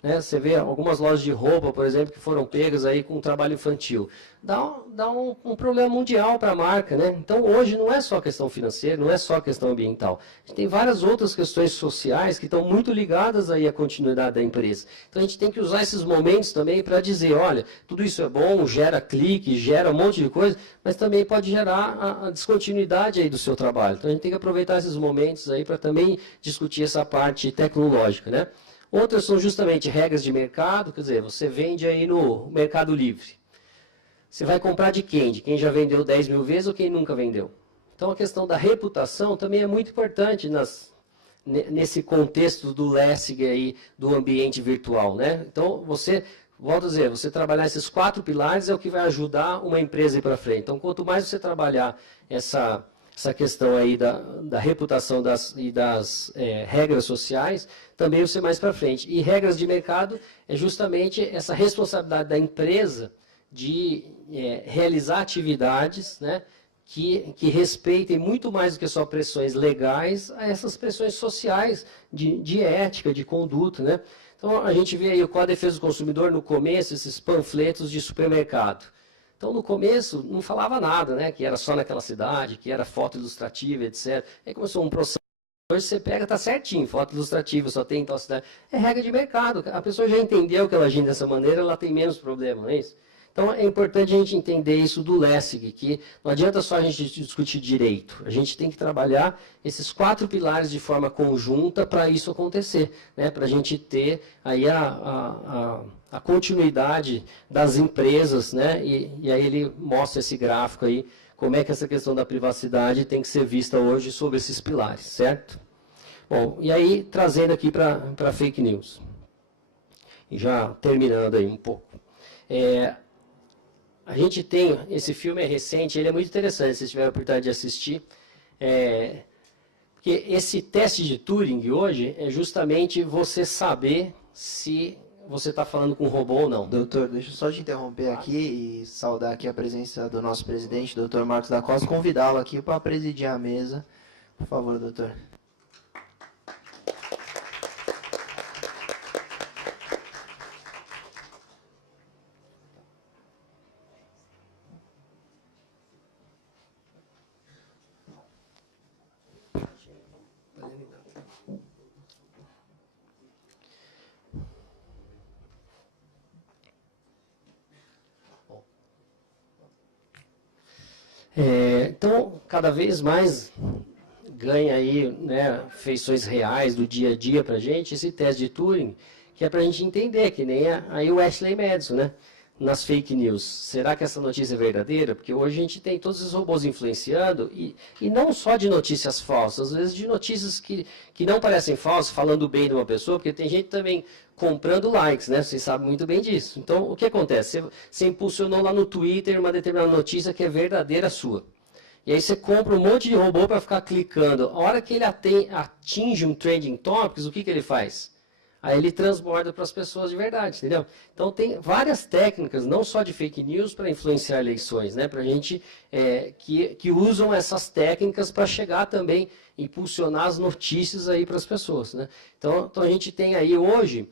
Você vê algumas lojas de roupa, por exemplo, que foram pegas aí com trabalho infantil. Dá um problema mundial para a marca, né? Então, hoje não é só questão financeira, não é só questão ambiental. A gente tem várias outras questões sociais que estão muito ligadas aí à continuidade da empresa. Então, a gente tem que usar esses momentos também para dizer, olha, tudo isso é bom, gera clique, gera um monte de coisa, mas também pode gerar a descontinuidade aí do seu trabalho. Então, a gente tem que aproveitar esses momentos aí para também discutir essa parte tecnológica, né? Outras são justamente regras de mercado, quer dizer, você vende aí no Mercado Livre. Você vai comprar de quem? De quem já vendeu 10 mil vezes ou quem nunca vendeu? Então, a questão da reputação também é muito importante nesse contexto do Lessig aí, do ambiente virtual, né? Então, volto a dizer, você trabalhar esses 4 pilares é o que vai ajudar uma empresa a ir para frente. Então, quanto mais você trabalhar essa questão aí da reputação e das regras sociais, também você mais para frente. E regras de mercado é justamente essa responsabilidade da empresa de realizar atividades, né, que respeitem muito mais do que só pressões legais a essas pressões sociais de ética, de conduta, né? Então, a gente vê aí com a defesa do consumidor, no começo, esses panfletos de supermercado. Então, no começo, não falava nada, né? Que era só naquela cidade, que era foto ilustrativa, etc. Aí começou um processo, hoje você pega, está certinho, foto ilustrativa, só tem em tal cidade. É regra de mercado, a pessoa já entendeu que ela agindo dessa maneira, ela tem menos problema, não é isso? Então, é importante a gente entender isso do Lessig, que não adianta só a gente discutir direito, a gente tem que trabalhar esses 4 pilares de forma conjunta para isso acontecer, né? Para a gente ter aí a continuidade das empresas, né? E aí ele mostra esse gráfico aí, como é que essa questão da privacidade tem que ser vista hoje sobre esses pilares, certo? Bom, e aí trazendo aqui para fake news, e já terminando aí um pouco. A gente tem, esse filme é recente, ele é muito interessante, se vocês tiverem a oportunidade de assistir, porque esse teste de Turing hoje é justamente você saber se você está falando com um robô ou não. Doutor, deixa eu só te interromper aqui e saudar aqui a presença do nosso presidente, doutor Marcos da Costa, convidá-lo aqui para presidir a mesa. Por favor, doutor. Então, cada vez mais ganha aí, né, feições reais do dia a dia para a gente, esse teste de Turing, que é para a gente entender, que nem aí o Ashley Madison, né, nas fake news. Será que essa notícia é verdadeira? Porque hoje a gente tem todos esses robôs influenciando, e não só de notícias falsas, às vezes de notícias que não parecem falsas, falando bem de uma pessoa, porque tem gente também comprando likes, né? Vocês sabem muito bem disso. Então, o que acontece? Você impulsionou lá no Twitter uma determinada notícia que é verdadeira sua. E aí você compra um monte de robô para ficar clicando. A hora que ele atinge um trending topics, o que ele faz? Aí ele transborda para as pessoas de verdade, entendeu? Então tem várias técnicas, não só de fake news, para influenciar eleições, né? Para a gente que usam essas técnicas para chegar também, impulsionar as notícias aí para as pessoas, né? Então a gente tem aí hoje,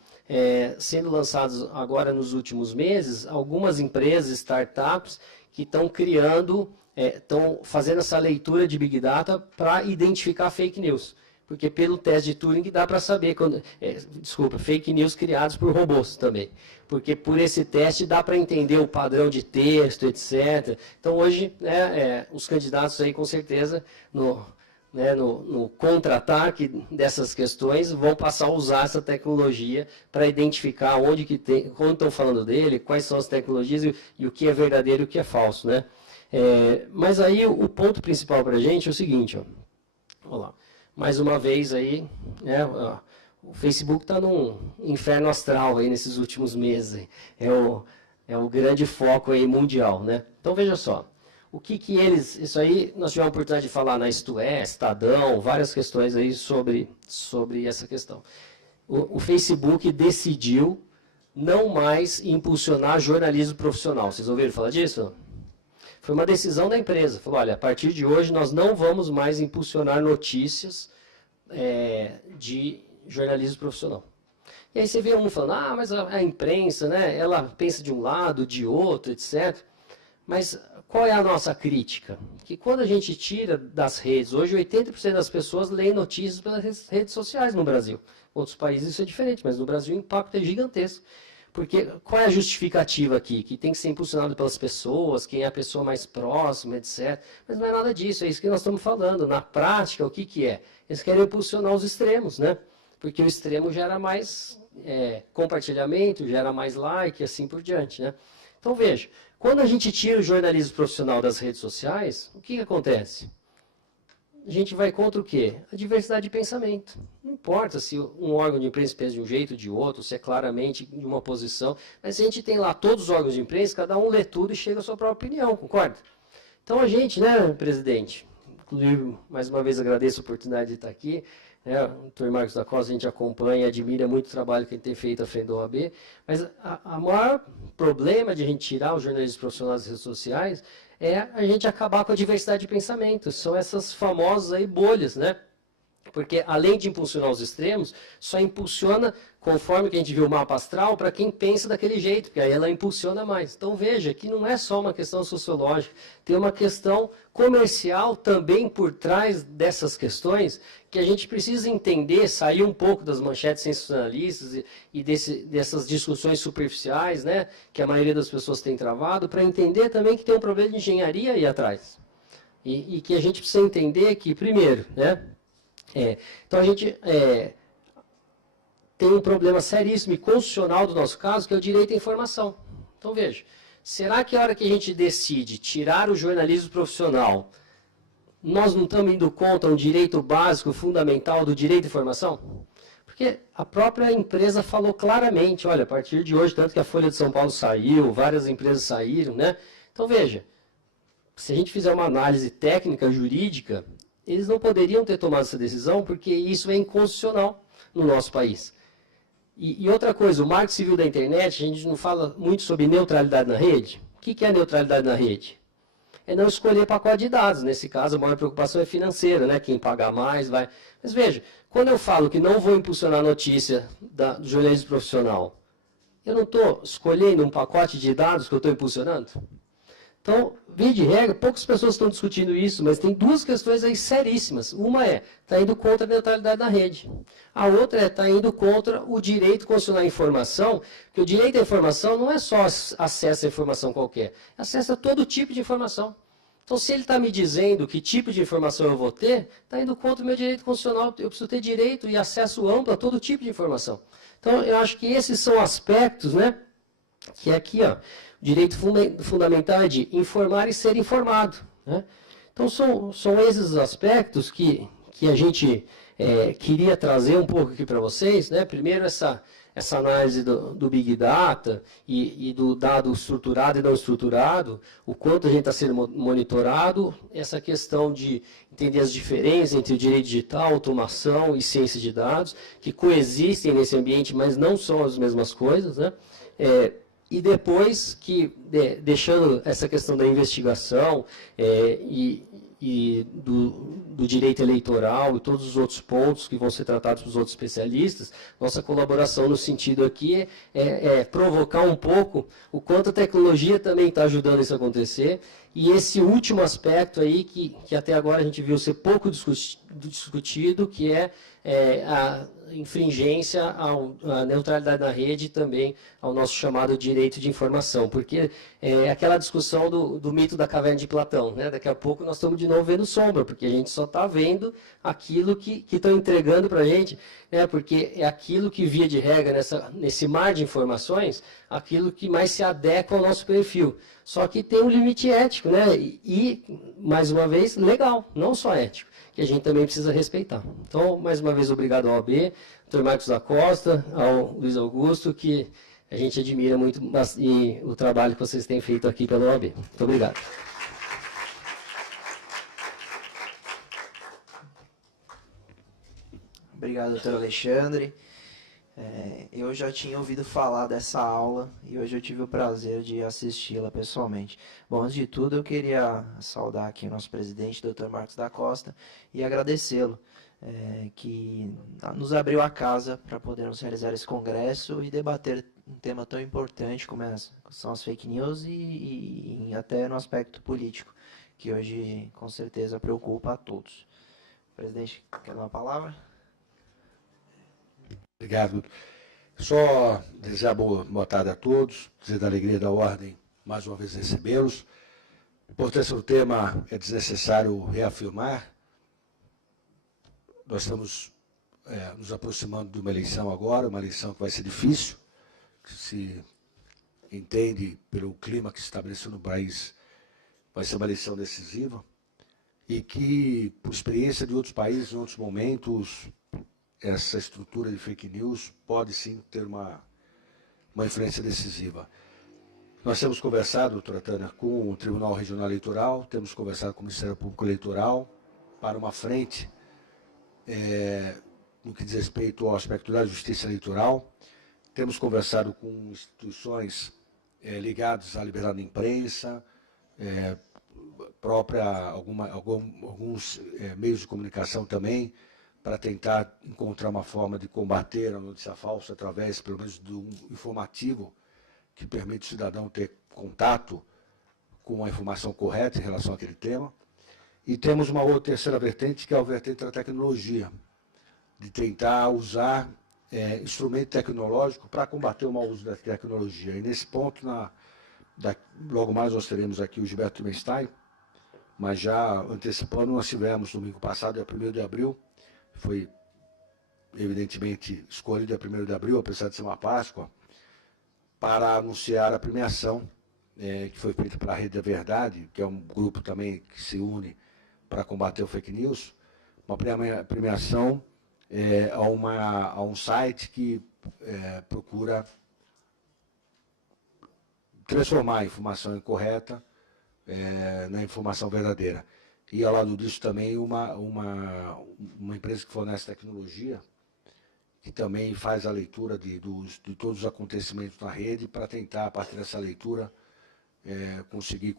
sendo lançados agora nos últimos meses, algumas empresas, startups, que estão criando, estão fazendo essa leitura de Big Data para identificar fake news. Porque pelo teste de Turing dá para saber, fake news criados por robôs também. Porque por esse teste dá para entender o padrão de texto, etc. Então hoje, os candidatos aí com certeza, no contra-ataque dessas questões, vão passar a usar essa tecnologia para identificar onde quando estão falando dele, quais são as tecnologias e o que é verdadeiro e o que é falso, né? Mas aí o ponto principal para a gente é o seguinte, ó. Olha lá. Mais uma vez aí, o Facebook está num inferno astral aí nesses últimos meses. É o grande foco aí mundial, né? Então veja só, o que isso aí nós tivemos a oportunidade de falar na Isto É, Estadão, várias questões aí sobre essa questão. O Facebook decidiu não mais impulsionar jornalismo profissional. Vocês ouviram falar disso? Foi uma decisão da empresa. Falou, olha, a partir de hoje nós não vamos mais impulsionar notícias de jornalismo profissional. E aí você vê um falando, mas a imprensa, né, ela pensa de um lado, de outro, etc. Mas qual é a nossa crítica? Que quando a gente tira das redes, hoje 80% das pessoas leem notícias pelas redes sociais no Brasil. Em outros países isso é diferente, mas no Brasil o impacto é gigantesco. Porque qual é a justificativa aqui? Que tem que ser impulsionado pelas pessoas, quem é a pessoa mais próxima, etc. Mas não é nada disso, é isso que nós estamos falando. Na prática, o que é? Eles querem impulsionar os extremos, né? Porque o extremo gera mais compartilhamento, gera mais like e assim por diante, né? Então veja, quando a gente tira o jornalismo profissional das redes sociais, o que acontece? A gente vai contra o quê? A diversidade de pensamento. Não importa se um órgão de imprensa pensa de um jeito ou de outro, se é claramente de uma posição, mas a gente tem lá todos os órgãos de imprensa, cada um lê tudo e chega à sua própria opinião, concorda? Então a gente, né, presidente, inclusive, mais uma vez agradeço a oportunidade de estar aqui, o doutor Marcos da Costa, a gente acompanha e admira muito o trabalho que ele tem feito à frente da OAB, mas o maior problema de a gente tirar os jornalistas profissionais das redes sociais é a gente acabar com a diversidade de pensamento. São essas famosas aí bolhas, né? Porque, além de impulsionar os extremos, só impulsiona, conforme que a gente viu o mapa astral, para quem pensa daquele jeito, porque aí ela impulsiona mais. Então, veja que não é só uma questão sociológica, tem uma questão comercial também por trás dessas questões, que a gente precisa entender, sair um pouco das manchetes sensacionalistas e dessas discussões superficiais, né, que a maioria das pessoas tem travado, para entender também que tem um problema de engenharia aí atrás. E que a gente precisa entender que, primeiro, né, então a gente tem um problema seríssimo e constitucional do nosso caso, que é o direito à informação. Então, veja, será que a hora que a gente decide tirar o jornalismo profissional, nós não estamos indo contra um direito básico, fundamental do direito à informação? Porque a própria empresa falou claramente, olha, a partir de hoje, tanto que a Folha de São Paulo saiu, várias empresas saíram, né? Então, veja, se a gente fizer uma análise técnica, jurídica, eles não poderiam ter tomado essa decisão, porque isso é inconstitucional no nosso país. E outra coisa, o Marco Civil da Internet, a gente não fala muito sobre neutralidade na rede. O que é neutralidade na rede? É não escolher pacote de dados. Nesse caso, a maior preocupação é financeira, né? Quem pagar mais vai... Mas veja, quando eu falo que não vou impulsionar a notícia do jornalismo profissional, eu não estou escolhendo um pacote de dados que eu estou impulsionando? Então, via de regra, poucas pessoas estão discutindo isso, mas tem duas questões aí seríssimas. Uma está indo contra a neutralidade da rede. A outra está indo contra o direito constitucional à informação, porque o direito à informação não é só acesso à informação qualquer, é acesso a todo tipo de informação. Então, se ele está me dizendo que tipo de informação eu vou ter, está indo contra o meu direito constitucional. Eu preciso ter direito e acesso amplo a todo tipo de informação. Então, eu acho que esses são aspectos, né, que aqui, ó, o direito fundamental é de informar e ser informado, né? Então, são esses aspectos que a gente queria trazer um pouco aqui para vocês, né? Primeiro, essa análise do Big Data e do dado estruturado e não estruturado, o quanto a gente está sendo monitorado, essa questão de entender as diferenças entre o direito digital, automação e ciência de dados, que coexistem nesse ambiente, mas não são as mesmas coisas, né? E depois deixando essa questão da investigação e do direito eleitoral e todos os outros pontos que vão ser tratados pelos outros especialistas, nossa colaboração no sentido aqui é provocar um pouco o quanto a tecnologia também está ajudando isso a acontecer, e esse último aspecto aí que até agora a gente viu ser pouco discutido, que é a infringência à neutralidade da rede e também ao nosso chamado direito de informação, porque é aquela discussão do mito da caverna de Platão, né? Daqui a pouco nós estamos de novo vendo sombra, porque a gente só está vendo aquilo que estão entregando para a gente, né? Porque é aquilo que, via de regra, nesse mar de informações, aquilo que mais se adequa ao nosso perfil. Só que tem um limite ético, né? E, mais uma vez, legal, não só ético, que a gente também precisa respeitar. Então, mais uma vez, obrigado ao OAB, Dr. Marcos da Costa, ao Luiz Augusto, que a gente admira muito e o trabalho que vocês têm feito aqui pela OAB. Muito obrigado. Obrigado, doutor Alexandre. Eu já tinha ouvido falar dessa aula e hoje eu tive o prazer de assisti-la pessoalmente. Bom, antes de tudo, eu queria saudar aqui o nosso presidente, Dr. Marcos da Costa, e agradecê-lo, que nos abriu a casa para podermos realizar esse congresso e debater um tema tão importante como são as fake news e até no aspecto político, que hoje, com certeza, preocupa a todos. Presidente, quer dar uma palavra? Obrigado. Só desejar boa tarde a todos, dizer da alegria da ordem, mais uma vez recebê-los. A importância do tema é desnecessário reafirmar. Nós estamos nos aproximando de uma eleição agora, uma eleição que vai ser difícil, que se entende pelo clima que se estabeleceu no país, vai ser uma eleição decisiva, e que, por experiência de outros países, em outros momentos, essa estrutura de fake news pode sim ter uma influência decisiva. Nós temos conversado, doutora Tânia, com o Tribunal Regional Eleitoral, temos conversado com o Ministério Público Eleitoral para uma frente no que diz respeito ao aspecto da justiça eleitoral. Temos conversado com instituições ligadas à liberdade da imprensa, alguns meios de comunicação também, para tentar encontrar uma forma de combater a notícia falsa através, pelo menos, de um informativo que permite o cidadão ter contato com a informação correta em relação àquele tema. E temos uma outra terceira vertente, que é a vertente da tecnologia, de tentar usar instrumento tecnológico para combater o mau uso da tecnologia. E nesse ponto, logo mais nós teremos aqui o Gilberto Menstein, mas já antecipando, nós tivemos domingo passado, dia 1º de abril, foi evidentemente escolhido dia 1º de abril, apesar de ser uma Páscoa, para anunciar a premiação que foi feita pela Rede da Verdade, que é um grupo também que se une para combater o fake news, uma premiação a um site que procura transformar a informação incorreta na informação verdadeira. E ao lado disso também uma empresa que fornece tecnologia, que também faz a leitura de todos os acontecimentos na rede, para tentar, a partir dessa leitura, conseguir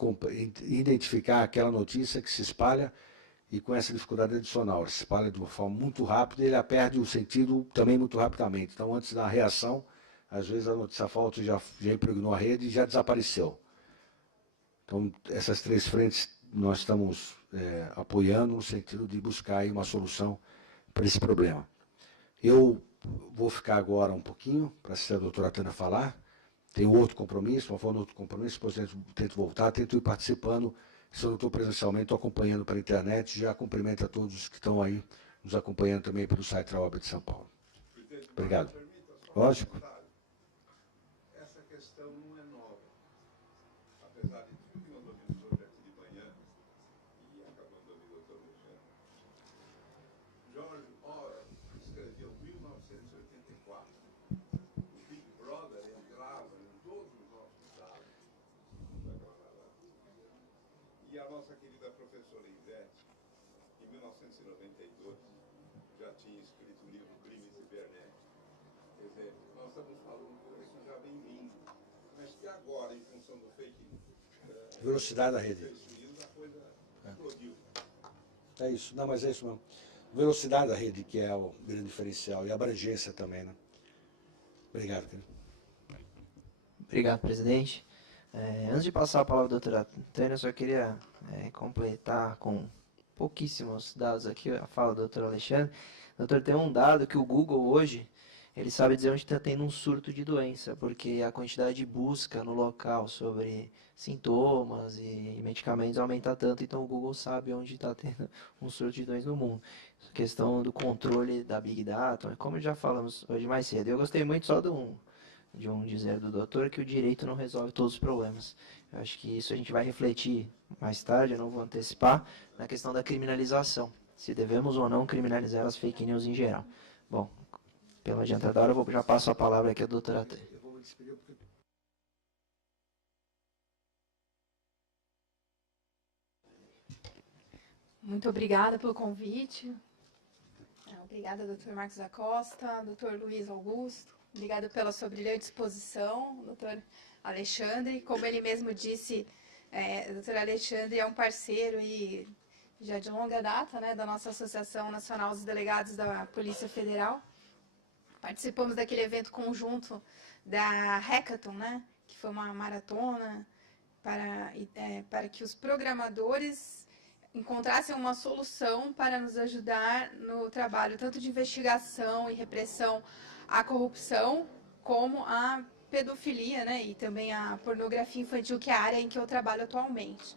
identificar aquela notícia que se espalha, e com essa dificuldade adicional, ele se espalha de uma forma muito rápida e ele perde o sentido também muito rapidamente. Então, antes da reação, às vezes a notícia falsa já impregnou a rede e já desapareceu. Então, essas três frentes nós estamos apoiando no sentido de buscar aí uma solução para esse problema. Eu vou ficar agora um pouquinho para assistir a doutora Tânia falar. Tenho outro compromisso, uma forma de outro compromisso, depois tento voltar, tento ir participando. Se eu não estou presencialmente, estou acompanhando pela internet. Já cumprimento a todos os que estão aí nos acompanhando também pelo site da OAB de São Paulo. Obrigado. Lógico. Essa questão não é nova. Apesar de tudo que nós ouvimos sobre aqui de manhã, e acabando de ouvir o doutor Alexandre, George Orwell escreveu em 1984. O Big Brother entrava em todos os nossos dados. E a nossa querida professora Ivete, em 1992, já tinha escrito o livro Crime Cibernético. Quer dizer, nós estamos falando com isso já bem vindo, mas que agora, em função do fake news, Velocidade da rede. a coisa explodiu. É isso. Não, mas é isso mesmo. Velocidade da rede, que é o grande diferencial, e a abrangência também, né? Obrigado, querido. Obrigado, presidente. Antes de passar a palavra à doutora Tânia, eu só queria completar com pouquíssimos dados aqui a fala do doutor Alexandre. Doutor, tem um dado que o Google hoje, ele sabe dizer onde está tendo um surto de doença, porque a quantidade de busca no local sobre sintomas e medicamentos aumenta tanto, então o Google sabe onde está tendo um surto de doença no mundo. A questão do controle da Big Data, como já falamos hoje mais cedo. Eu gostei muito só de um dizer do doutor que o direito não resolve todos os problemas. Eu acho que isso a gente vai refletir mais tarde, eu não vou antecipar, na questão da criminalização. Se devemos ou não criminalizar as fake news em geral. Bom, pela adiantada hora, eu já passo a palavra aqui à doutora Tânia. Eu vou me despedir porque... Muito obrigada pelo convite. Obrigada, doutor Marcos da Costa, doutor Luiz Augusto. Obrigada pela sua brilhante exposição, doutor Alexandre. Como ele mesmo disse, doutor Alexandre é um parceiro e já de longa data, né, da nossa Associação Nacional dos Delegados da Polícia Federal. Participamos daquele evento conjunto da Hackathon, né, que foi uma maratona para que os programadores encontrassem uma solução para nos ajudar no trabalho tanto de investigação e repressão à corrupção, como a pedofilia, né, e também a pornografia infantil, que é a área em que eu trabalho atualmente.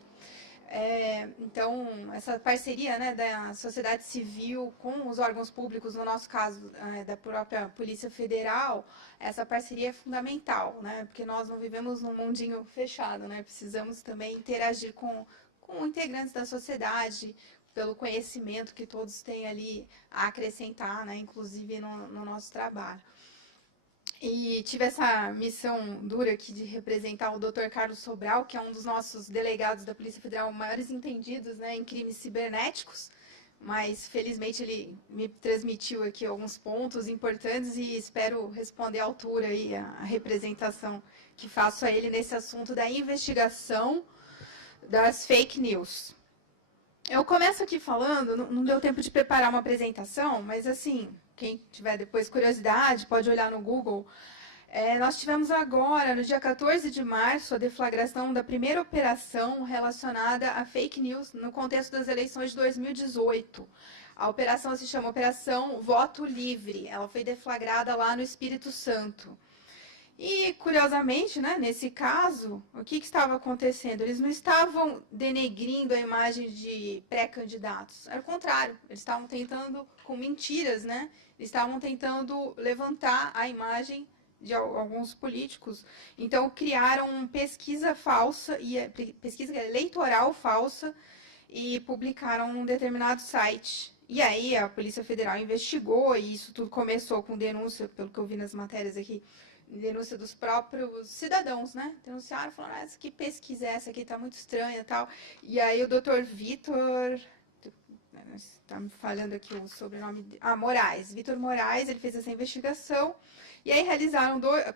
Então, essa parceria, né, da sociedade civil com os órgãos públicos, no nosso caso, da própria Polícia Federal, essa parceria é fundamental, né, porque nós não vivemos num mundinho fechado, né, precisamos também interagir com integrantes da sociedade, pelo conhecimento que todos têm ali a acrescentar, né, inclusive no nosso trabalho. E tive essa missão dura aqui de representar o Dr. Carlos Sobral, que é um dos nossos delegados da Polícia Federal maiores entendidos, né, em crimes cibernéticos, mas felizmente ele me transmitiu aqui alguns pontos importantes e espero responder à altura aí a representação que faço a ele nesse assunto da investigação das fake news. Eu começo aqui falando, não deu tempo de preparar uma apresentação, mas assim, quem tiver depois curiosidade, pode olhar no Google. Nós tivemos agora, no dia 14 de março, a deflagração da primeira operação relacionada a fake news no contexto das eleições de 2018. A operação se chama Operação Voto Livre. Ela foi deflagrada lá no Espírito Santo. E, curiosamente, né, nesse caso, o que estava acontecendo? Eles não estavam denegrindo a imagem de pré-candidatos. Era o contrário. Eles estavam tentando, com mentiras, né? Eles estavam tentando levantar a imagem de alguns políticos. Então, criaram pesquisa falsa, pesquisa eleitoral falsa, e publicaram num determinado site. E aí, a Polícia Federal investigou, e isso tudo começou com denúncia, pelo que eu vi nas matérias aqui, denúncia dos próprios cidadãos, né? Denunciaram, falaram, que pesquisa é essa aqui? Tá muito estranha e tal. E aí o doutor Vitor, tá me falhando aqui o sobrenome, Moraes, Vitor Moraes, ele fez essa investigação, e aí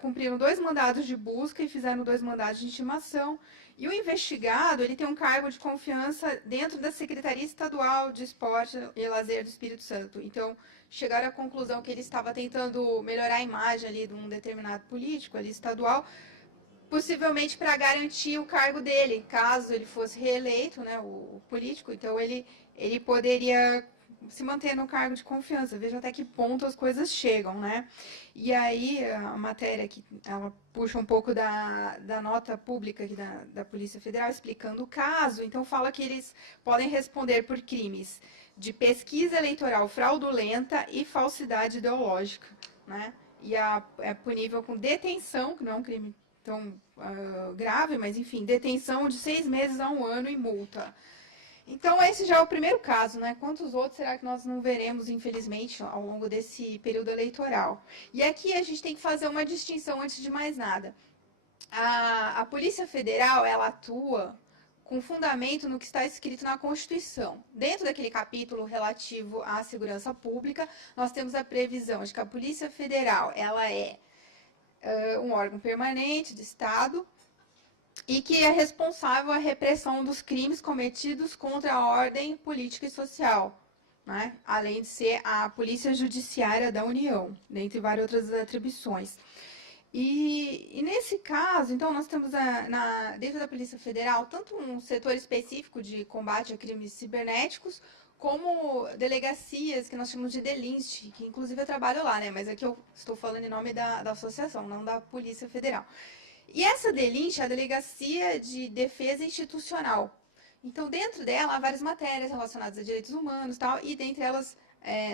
cumpriram 2 mandados de busca e fizeram 2 mandados de intimação. E o investigado, ele tem um cargo de confiança dentro da Secretaria Estadual de Esporte e Lazer do Espírito Santo. Então, chegaram à conclusão que ele estava tentando melhorar a imagem ali de um determinado político ali estadual, possivelmente para garantir o cargo dele, caso ele fosse reeleito, né, o político. Então, ele poderia se manter no cargo de confiança. Veja até que ponto as coisas chegam, né? E aí, a matéria aqui, ela puxa um pouco da nota pública aqui da Polícia Federal, explicando o caso. Então, fala que eles podem responder por crimes de pesquisa eleitoral fraudulenta e falsidade ideológica, né? E é punível com detenção, que não é um crime tão grave, mas, enfim, detenção de 6 meses a 1 ano e multa. Então, esse já é o primeiro caso, né? Quantos outros será que nós não veremos, infelizmente, ao longo desse período eleitoral? E aqui a gente tem que fazer uma distinção antes de mais nada. A Polícia Federal, ela atua com fundamento no que está escrito na Constituição. Dentro daquele capítulo relativo à segurança pública, nós temos a previsão de que a Polícia Federal, ela é um órgão permanente de Estado, e que é responsável a repressão dos crimes cometidos contra a ordem política e social, né? Além de ser a Polícia Judiciária da União, dentre várias outras atribuições. E nesse caso, então, nós temos dentro da Polícia Federal tanto um setor específico de combate a crimes cibernéticos, como delegacias que nós chamamos de DELINST, que inclusive eu trabalho lá, né? Mas aqui eu estou falando em nome da associação, não da Polícia Federal. E essa DELINST é a Delegacia de Defesa Institucional. Então, dentro dela, há várias matérias relacionadas a direitos humanos e tal, e dentre elas,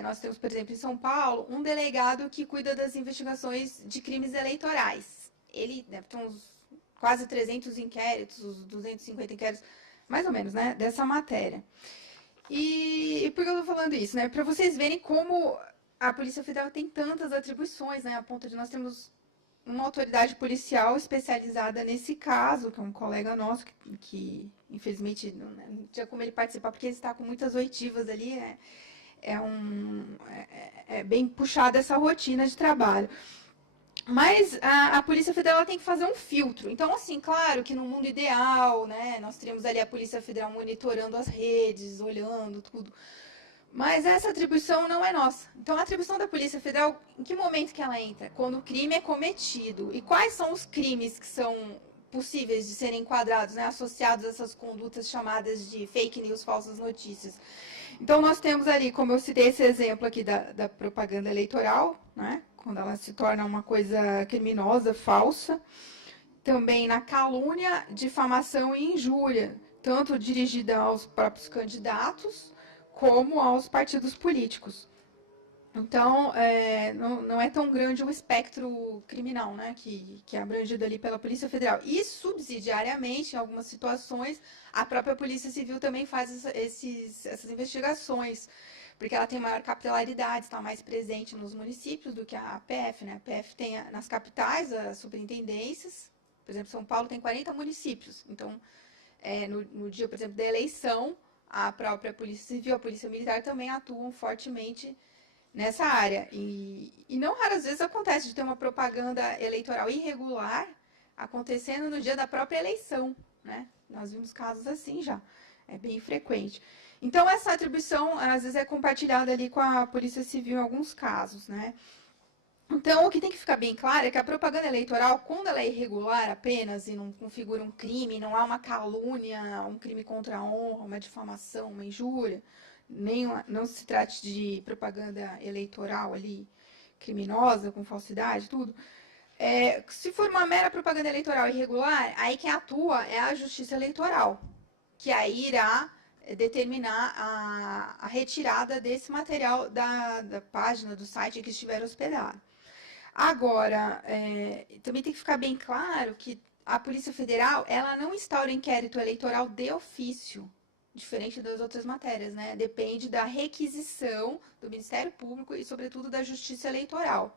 nós temos, por exemplo, em São Paulo, um delegado que cuida das investigações de crimes eleitorais. Ele deve ter uns quase 300 inquéritos, uns 250 inquéritos, mais ou menos, né, dessa matéria. E por que eu estou falando isso? Né? Para vocês verem como a Polícia Federal tem tantas atribuições, né, a ponto de nós termos uma autoridade policial especializada nesse caso, que é um colega nosso, que infelizmente não tinha como ele participar, porque ele está com muitas oitivas ali, é bem puxada essa rotina de trabalho. Mas a Polícia Federal tem que fazer um filtro. Então, assim, claro que no mundo ideal, né, nós teríamos ali a Polícia Federal monitorando as redes, olhando tudo. Mas essa atribuição não é nossa. Então, a atribuição da Polícia Federal, em que momento que ela entra? Quando o crime é cometido. E quais são os crimes que são possíveis de serem enquadrados, né, associados a essas condutas chamadas de fake news, falsas notícias? Então, nós temos ali, como eu citei esse exemplo aqui da propaganda eleitoral, né, quando ela se torna uma coisa criminosa, falsa. Também na calúnia, difamação e injúria, tanto dirigida aos próprios candidatos, como aos partidos políticos. Então, não é tão grande o espectro criminal, né, que é abrangido ali pela Polícia Federal. E, subsidiariamente, em algumas situações, a própria Polícia Civil também faz essas investigações, porque ela tem maior capilaridade, está mais presente nos municípios do que a PF, né? A PF tem nas capitais as superintendências, por exemplo, São Paulo tem 40 municípios. Então, no dia, por exemplo, da eleição, a própria Polícia Civil, a Polícia Militar também atuam fortemente nessa área. E não raras vezes acontece de ter uma propaganda eleitoral irregular acontecendo no dia da própria eleição, né? Nós vimos casos assim já. É bem frequente. Então, essa atribuição, às vezes, é compartilhada ali com a Polícia Civil em alguns casos, né? Então, o que tem que ficar bem claro é que a propaganda eleitoral, quando ela é irregular apenas e não configura um crime, não há uma calúnia, um crime contra a honra, uma difamação, uma injúria, não se trate de propaganda eleitoral ali criminosa, com falsidade, tudo. Se for uma mera propaganda eleitoral irregular, aí quem atua é a Justiça Eleitoral, que aí irá determinar a retirada desse material da página, do site que estiver hospedado. Agora, também tem que ficar bem claro que a Polícia Federal, ela não instaura inquérito eleitoral de ofício, diferente das outras matérias, né? Depende da requisição do Ministério Público e, sobretudo, da Justiça Eleitoral.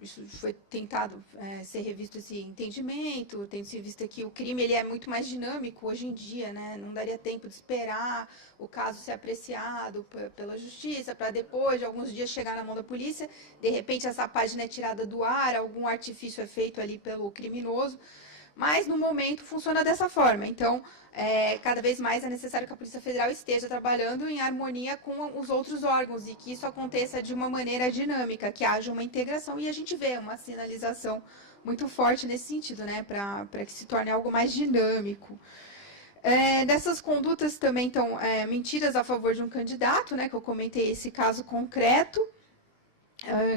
Isso foi tentado ser revisto esse entendimento, tem se visto que o crime ele é muito mais dinâmico hoje em dia, né? Não daria tempo de esperar o caso ser apreciado pela justiça, para depois de alguns dias chegar na mão da polícia, de repente essa página é tirada do ar, algum artifício é feito ali pelo criminoso, mas no momento funciona dessa forma. Então, cada vez mais é necessário que a Polícia Federal esteja trabalhando em harmonia com os outros órgãos e que isso aconteça de uma maneira dinâmica, que haja uma integração e a gente vê uma sinalização muito forte nesse sentido, né, para que se torne algo mais dinâmico. Dessas condutas também estão mentiras a favor de um candidato, né, que eu comentei esse caso concreto.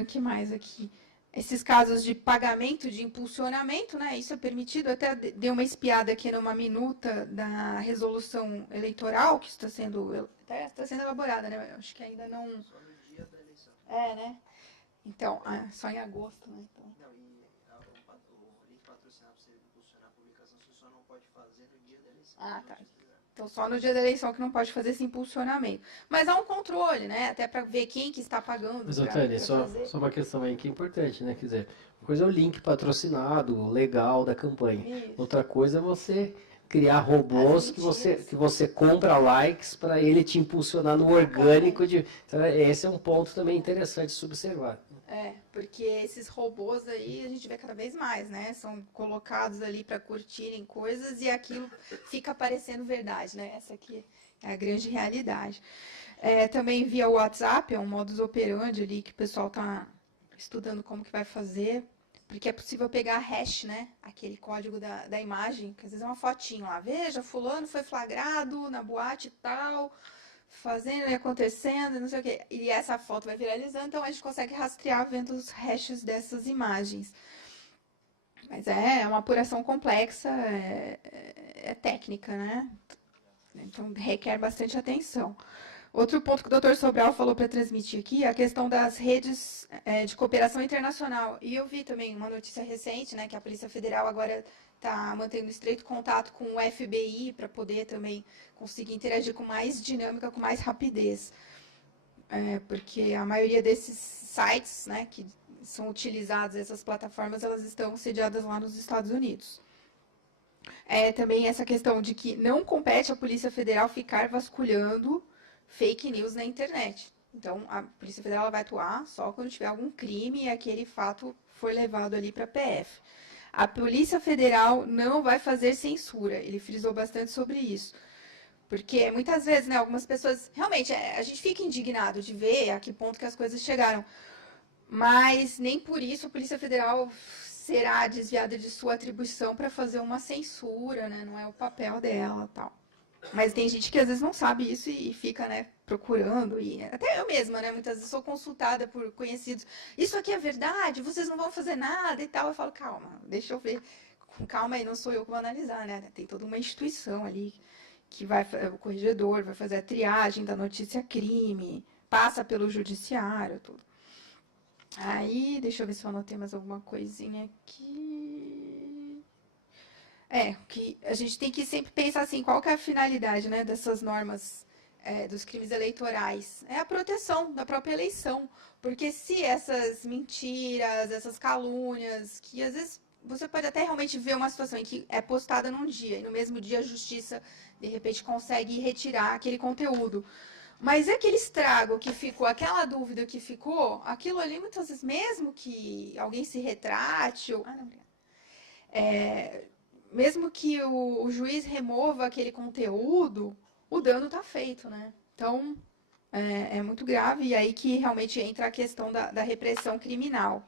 Que mais aqui? Esses casos de pagamento, de impulsionamento, né? Isso é permitido. Até dei uma espiada aqui numa minuta da resolução eleitoral, que está sendo elaborada, né? Eu acho que ainda não... Só no dia da eleição. Né? Então, só em agosto, né? Então... Não, e o link patrocinado para você impulsionar a publicação, você só não pode fazer no dia da eleição. Tá. Então, só no dia da eleição que não pode fazer esse impulsionamento. Mas há um controle, né? Até para ver quem que está pagando. Mas, Otânia, só uma questão aí que é importante, né? Quer dizer, uma coisa é o link patrocinado, legal da campanha. Isso. Outra coisa é você criar robôs que você compra likes para ele te impulsionar no orgânico. Então, esse é um ponto também interessante de se observar. Porque esses robôs aí a gente vê cada vez mais, né? São colocados ali para curtirem coisas e aquilo fica parecendo verdade, né? Essa aqui é a grande realidade. Também via WhatsApp, é um modus operandi ali que o pessoal está estudando como que vai fazer, porque é possível pegar a hash, né? Aquele código da imagem, que às vezes é uma fotinho lá. Veja, fulano foi flagrado na boate e tal... fazendo e acontecendo, não sei o quê. E essa foto vai viralizando, então a gente consegue rastrear vendo os hashes dessas imagens. Mas é uma apuração complexa, é técnica, né? Então requer bastante atenção. Outro ponto que o Dr. Sobral falou para transmitir aqui é a questão das redes de cooperação internacional. E eu vi também uma notícia recente, né, que a Polícia Federal agora está mantendo estreito contato com o FBI para poder também conseguir interagir com mais dinâmica, com mais rapidez. Porque a maioria desses sites, né, que são utilizados, essas plataformas, elas estão sediadas lá nos Estados Unidos. Também essa questão de que não compete à Polícia Federal ficar vasculhando fake news na internet. Então, a Polícia Federal vai atuar só quando tiver algum crime e aquele fato for levado ali para a PF. A Polícia Federal não vai fazer censura. Ele frisou bastante sobre isso. Porque muitas vezes, né, algumas pessoas... Realmente, a gente fica indignado de ver a que ponto que as coisas chegaram. Mas nem por isso a Polícia Federal será desviada de sua atribuição para fazer uma censura, né? Não é o papel dela, tal. Mas tem gente que às vezes não sabe isso e fica, né, procurando. E até eu mesma, né, muitas vezes sou consultada por conhecidos. Isso aqui é verdade? Vocês não vão fazer nada e tal. Eu falo, calma, deixa eu ver. Calma aí, não sou eu que vou analisar, né? Tem toda uma instituição ali que vai, o corregedor vai fazer a triagem da notícia crime, passa pelo judiciário, tudo. Aí, deixa eu ver se eu anotei mais alguma coisinha aqui. Que a gente tem que sempre pensar assim, qual que é a finalidade, né, dessas normas dos crimes eleitorais? É a proteção da própria eleição. Porque se essas mentiras, essas calúnias, que às vezes você pode até realmente ver uma situação em que é postada num dia, e no mesmo dia a justiça, de repente, consegue retirar aquele conteúdo. Mas aquele estrago que ficou, aquela dúvida que ficou, aquilo ali, muitas vezes, mesmo que alguém se retrate, mesmo que o juiz remova aquele conteúdo, o dano está feito, né? Então, é muito grave, e aí que realmente entra a questão da repressão criminal.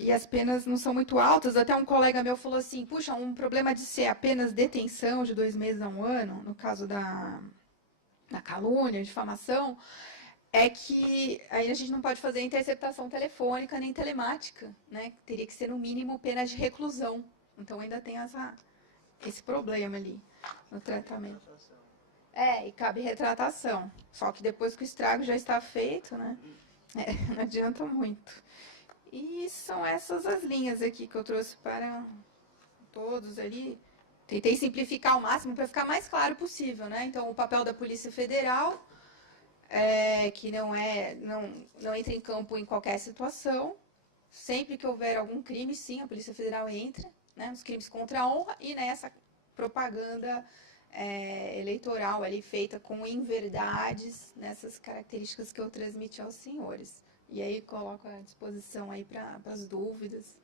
E as penas não são muito altas. Até um colega meu falou assim, puxa, um problema de ser apenas detenção de 2 meses a 1 ano, no caso da calúnia, difamação, é que aí a gente não pode fazer interceptação telefônica nem telemática, né? Teria que ser, no mínimo, pena de reclusão. Então, ainda tem esse problema ali no tratamento. E cabe retratação. Só que depois que o estrago já está feito, né? Não adianta muito. E são essas as linhas aqui que eu trouxe para todos ali. Tentei simplificar ao máximo para ficar mais claro possível, né? Então, o papel da Polícia Federal, que não entra em campo em qualquer situação. Sempre que houver algum crime, sim, a Polícia Federal entra, né? Os crimes contra a honra e nessa propaganda eleitoral ali feita com inverdades, nessas características que eu transmiti aos senhores. E aí coloco à disposição aí para as dúvidas.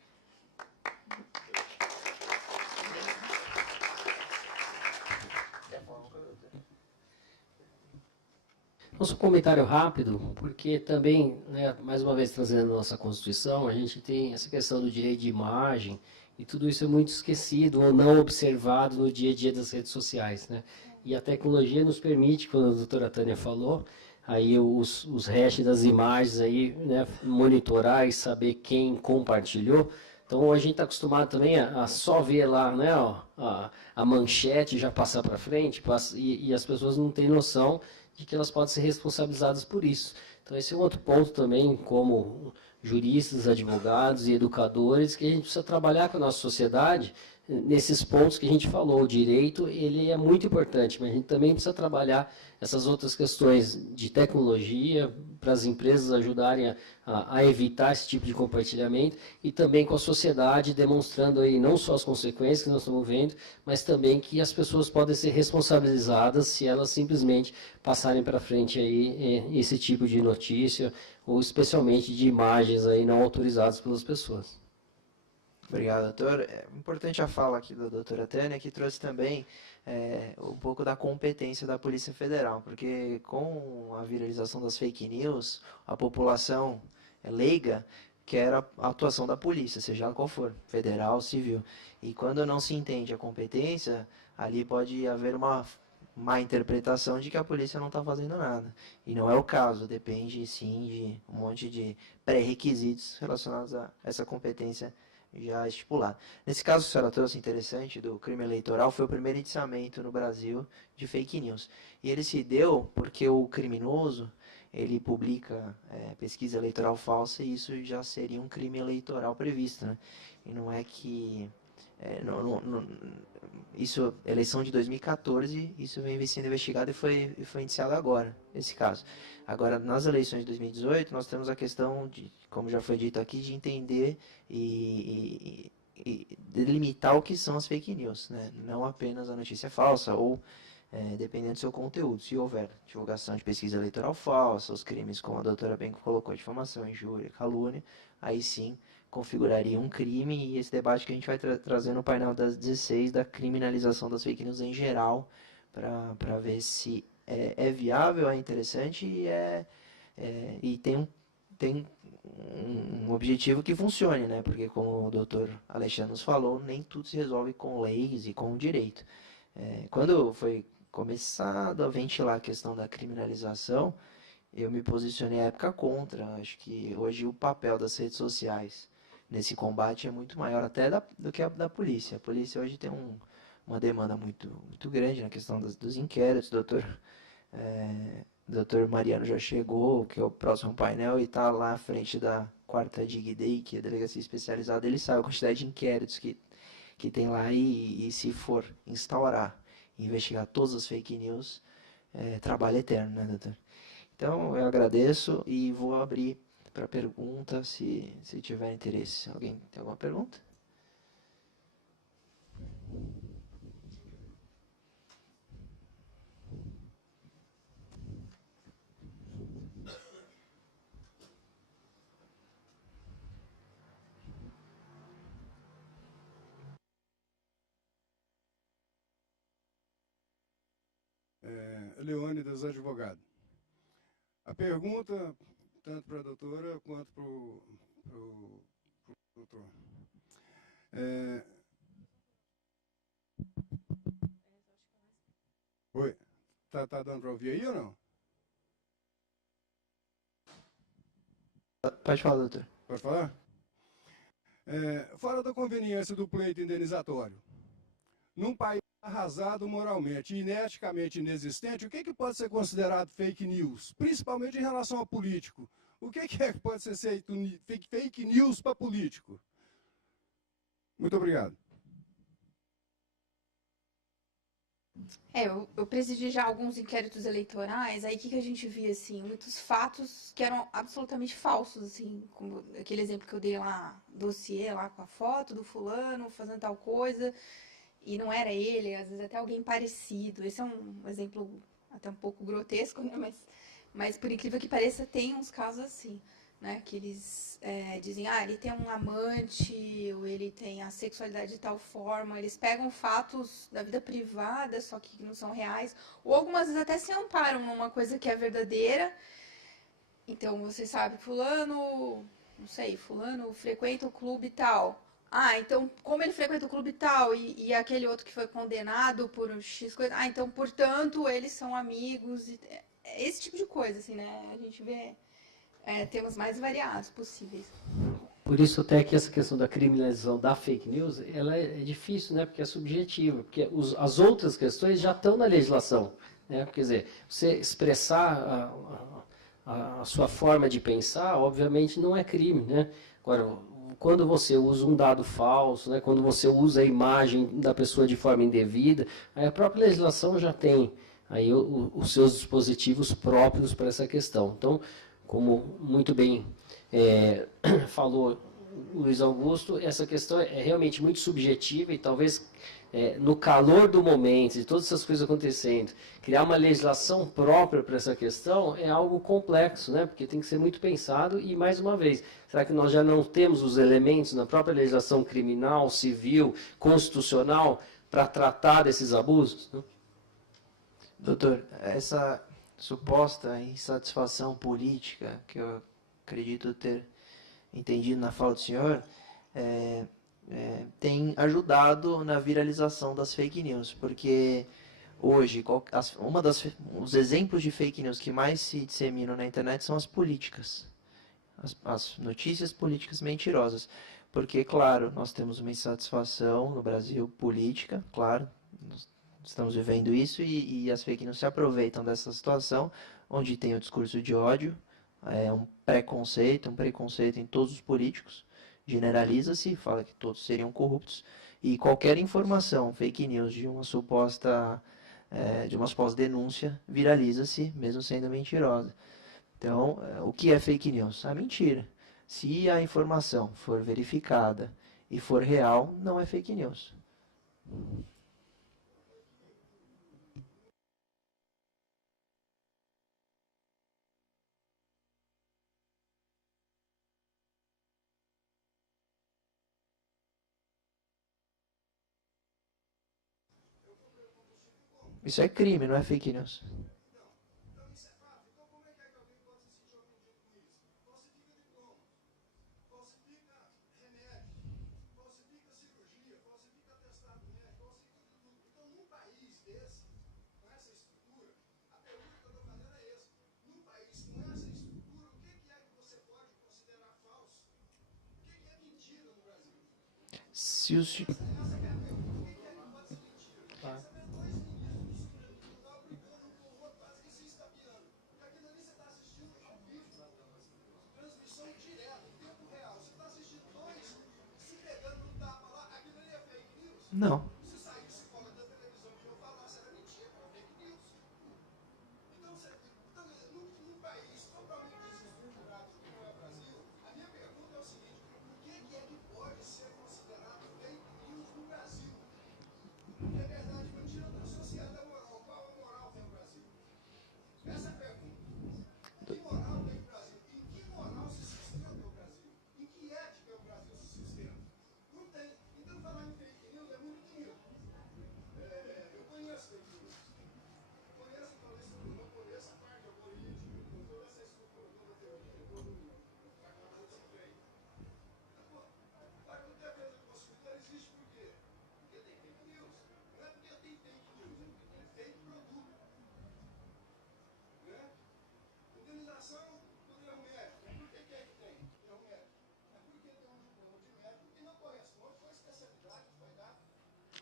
Nosso comentário rápido, porque também, né, mais uma vez trazendo a nossa Constituição, a gente tem essa questão do direito de imagem, e tudo isso é muito esquecido ou não observado no dia a dia das redes sociais, né? E a tecnologia nos permite, quando a doutora Tânia falou, aí os hashes das imagens aí, né, monitorar e saber quem compartilhou. Então a gente está acostumado também a só ver lá, né, ó, a manchete já passar para frente, e as pessoas não têm noção de que elas podem ser responsabilizadas por isso. Então esse é um outro ponto também, como juristas, advogados e educadores, que a gente precisa trabalhar com a nossa sociedade nesses pontos que a gente falou. O direito, ele é muito importante, mas a gente também precisa trabalhar essas outras questões de tecnologia para as empresas ajudarem a evitar esse tipo de compartilhamento e também com a sociedade, demonstrando aí não só as consequências que nós estamos vendo, mas também que as pessoas podem ser responsabilizadas se elas simplesmente passarem para frente aí esse tipo de notícia, ou especialmente de imagens aí não autorizadas pelas pessoas. Obrigado, doutor. É importante a fala aqui da doutora Tânia, que trouxe também um pouco da competência da Polícia Federal, porque com a viralização das fake news, a população leiga quer a atuação da polícia, seja ela qual for, federal, civil. E quando não se entende a competência, ali pode haver uma má interpretação de que a polícia não está fazendo nada. E não é o caso, depende sim de um monte de pré-requisitos relacionados a essa competência já estipulado. Nesse caso, a senhora trouxe interessante do crime eleitoral, foi o primeiro indiciamento no Brasil de fake news. E ele se deu porque o criminoso, ele publica pesquisa eleitoral falsa e isso já seria um crime eleitoral previsto, né? E não é que... isso, eleição de 2014, isso vem sendo investigado e foi indiciado agora, esse caso. Agora, nas eleições de 2018, nós temos a questão de, como já foi dito aqui, de entender e delimitar o que são as fake news, né? Não apenas a notícia falsa ou, dependendo do seu conteúdo, se houver divulgação de pesquisa eleitoral falsa, os crimes, como a doutora Benco colocou, difamação, injúria, calúnia, aí sim configuraria um crime, e esse debate que a gente vai trazer no painel das 16 da criminalização das fake news em geral, para ver se é viável, é interessante e tem um objetivo que funcione, né? Porque como o doutor Alexandre nos falou, nem tudo se resolve com leis e com direito. Quando foi começado a ventilar a questão da criminalização, eu me posicionei à época contra. Acho que hoje o papel das redes sociais nesse combate é muito maior até do que a da polícia. A polícia hoje tem uma demanda muito grande na questão dos inquéritos. Doutor Mariano já chegou, que é o próximo painel, e está lá à frente da 4ª DIG-DEI, que é a delegacia especializada. Ele sabe a quantidade de inquéritos que tem lá, e se for instaurar, investigar todas as fake news, trabalho eterno, né, doutor? Então, eu agradeço e vou abrir para pergunta, se tiver interesse. Alguém tem alguma pergunta? Leônidas, advogado. A pergunta, tanto para a doutora quanto para o doutor. Oi, tá dando para ouvir aí ou não? Pode falar, doutor. Pode falar? Fora da conveniência do pleito indenizatório, num país arrasado moralmente e ineticamente inexistente, o que pode ser considerado fake news? Principalmente em relação ao político. O que é que pode ser feito fake news para político? Muito obrigado. Eu presidi já alguns inquéritos eleitorais, aí o que a gente via, assim, muitos fatos que eram absolutamente falsos, assim, como aquele exemplo que eu dei lá, dossiê lá com a foto do fulano fazendo tal coisa, e não era ele, às vezes até alguém parecido. Esse é um exemplo até um pouco grotesco, né, mas por incrível que pareça, tem uns casos assim, né, que eles dizem, ele tem um amante, ou ele tem a sexualidade de tal forma, eles pegam fatos da vida privada, só que não são reais, ou algumas vezes até se amparam numa coisa que é verdadeira. Então, você sabe, fulano, não sei, fulano frequenta o clube tal. Então, como ele frequenta o clube tal e aquele outro que foi condenado por X coisa, então, portanto, eles são amigos. Esse tipo de coisa, assim, né? A gente vê temas mais variados possíveis. Por isso até que essa questão da criminalização da fake news, ela é difícil, né? Porque é subjetiva, porque as outras questões já estão na legislação, né? Quer dizer, você expressar a sua forma de pensar, obviamente não é crime, né? Agora, quando você usa um dado falso, né? Quando você usa a imagem da pessoa de forma indevida, aí a própria legislação já tem aí os seus dispositivos próprios para essa questão. Então, como muito bem falou Luiz Augusto, essa questão é realmente muito subjetiva e talvez no calor do momento, de todas essas coisas acontecendo, criar uma legislação própria para essa questão é algo complexo, né? Porque tem que ser muito pensado e, mais uma vez, será que nós já não temos os elementos na própria legislação criminal, civil, constitucional para tratar desses abusos? Né? Doutor, essa suposta insatisfação política, que eu acredito ter entendido na fala do senhor, tem ajudado na viralização das fake news, porque hoje os exemplos de fake news que mais se disseminam na internet são as políticas, as notícias políticas mentirosas, porque, claro, nós temos uma insatisfação no Brasil política, claro, nós estamos vivendo isso e as fake news se aproveitam dessa situação, onde tem o discurso de ódio, um preconceito em todos os políticos, generaliza-se, fala que todos seriam corruptos, e qualquer informação, fake news de uma suposta denúncia, viraliza-se, mesmo sendo mentirosa. Então, o que é fake news? A mentira. Se a informação for verificada e for real, não é fake news. Isso é crime, não é fake news. Se o senhor... Não.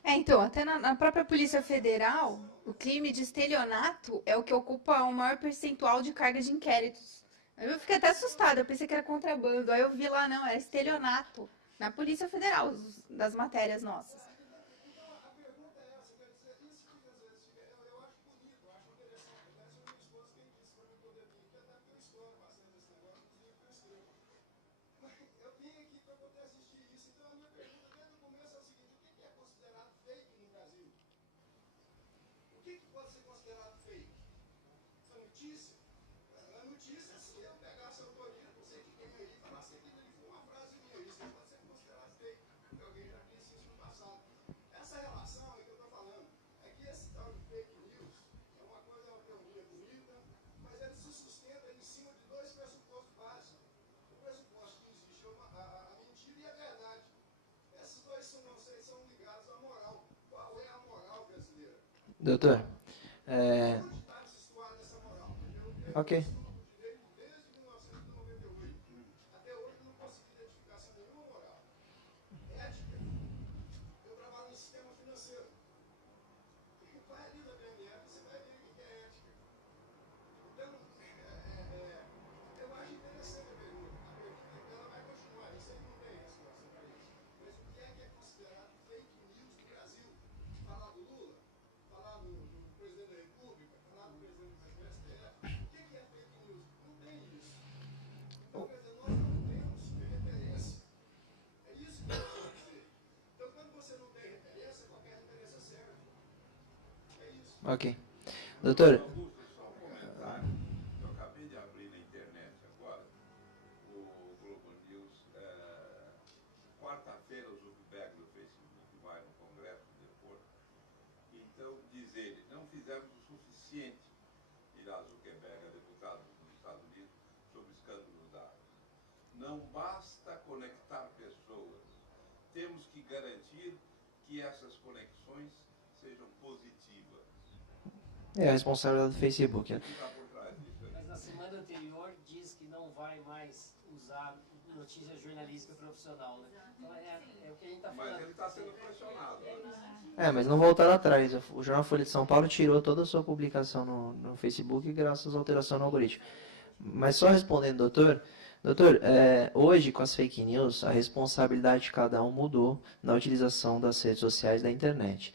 Então, até na própria Polícia Federal, o crime de estelionato é o que ocupa o maior percentual de carga de inquéritos. Eu fiquei até assustada, eu pensei que era contrabando. Aí eu vi lá, não, era estelionato. Na Polícia Federal, das matérias nossas. Doutor, ok. Ok. Doutor, Augusto, só um comentário. Eu acabei de abrir na internet agora o Globo News. Quarta-feira o Zuckerberg do Facebook vai no Congresso depor. Então, diz ele, não fizemos o suficiente, irá Zuckerberg, a deputado dos Estados Unidos, sobre o escândalo dos dados. Não basta conectar pessoas. Temos que garantir que essas conexões sejam positivas. é a responsabilidade do Facebook. Né? O que está por trás disso aí? Mas na semana anterior diz que não vai mais usar notícia jornalística profissional, né? Então é o que a gente está falando. Mas ele está sendo pressionado. Mas não voltaram atrás. O Jornal Folha de São Paulo tirou toda a sua publicação no Facebook graças à alteração no algoritmo. Mas só respondendo, doutor, hoje com as fake news, a responsabilidade de cada um mudou na utilização das redes sociais e da internet.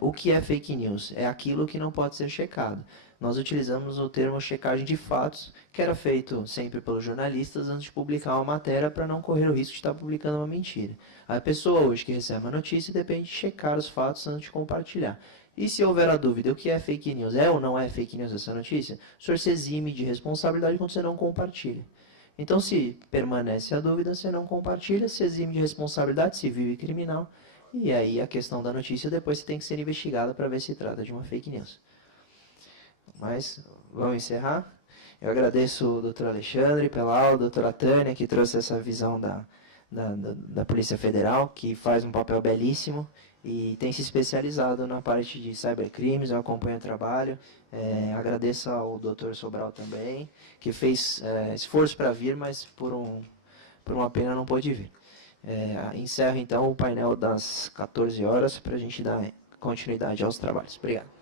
O que é fake news? É aquilo que não pode ser checado. Nós utilizamos o termo checagem de fatos, que era feito sempre pelos jornalistas antes de publicar uma matéria para não correr o risco de estar publicando uma mentira. A pessoa hoje que recebe uma notícia depende de checar os fatos antes de compartilhar. E se houver a dúvida, o que é fake news? É ou não é fake news essa notícia? O senhor se exime de responsabilidade quando você não compartilha. Então, se permanece a dúvida, você não compartilha, se exime de responsabilidade civil e criminal. E aí a questão da notícia depois tem que ser investigada para ver se trata de uma fake news. Mas vamos encerrar. Eu agradeço o doutor Alexandre pela aula, a doutora Tânia, que trouxe essa visão da Polícia Federal, que faz um papel belíssimo e tem se especializado na parte de cybercrimes. Eu acompanho o trabalho. Agradeço ao doutor Sobral também, que fez esforço para vir, mas por uma pena não pôde vir. Encerro então o painel das 14 horas para a gente dar continuidade aos trabalhos. Obrigado.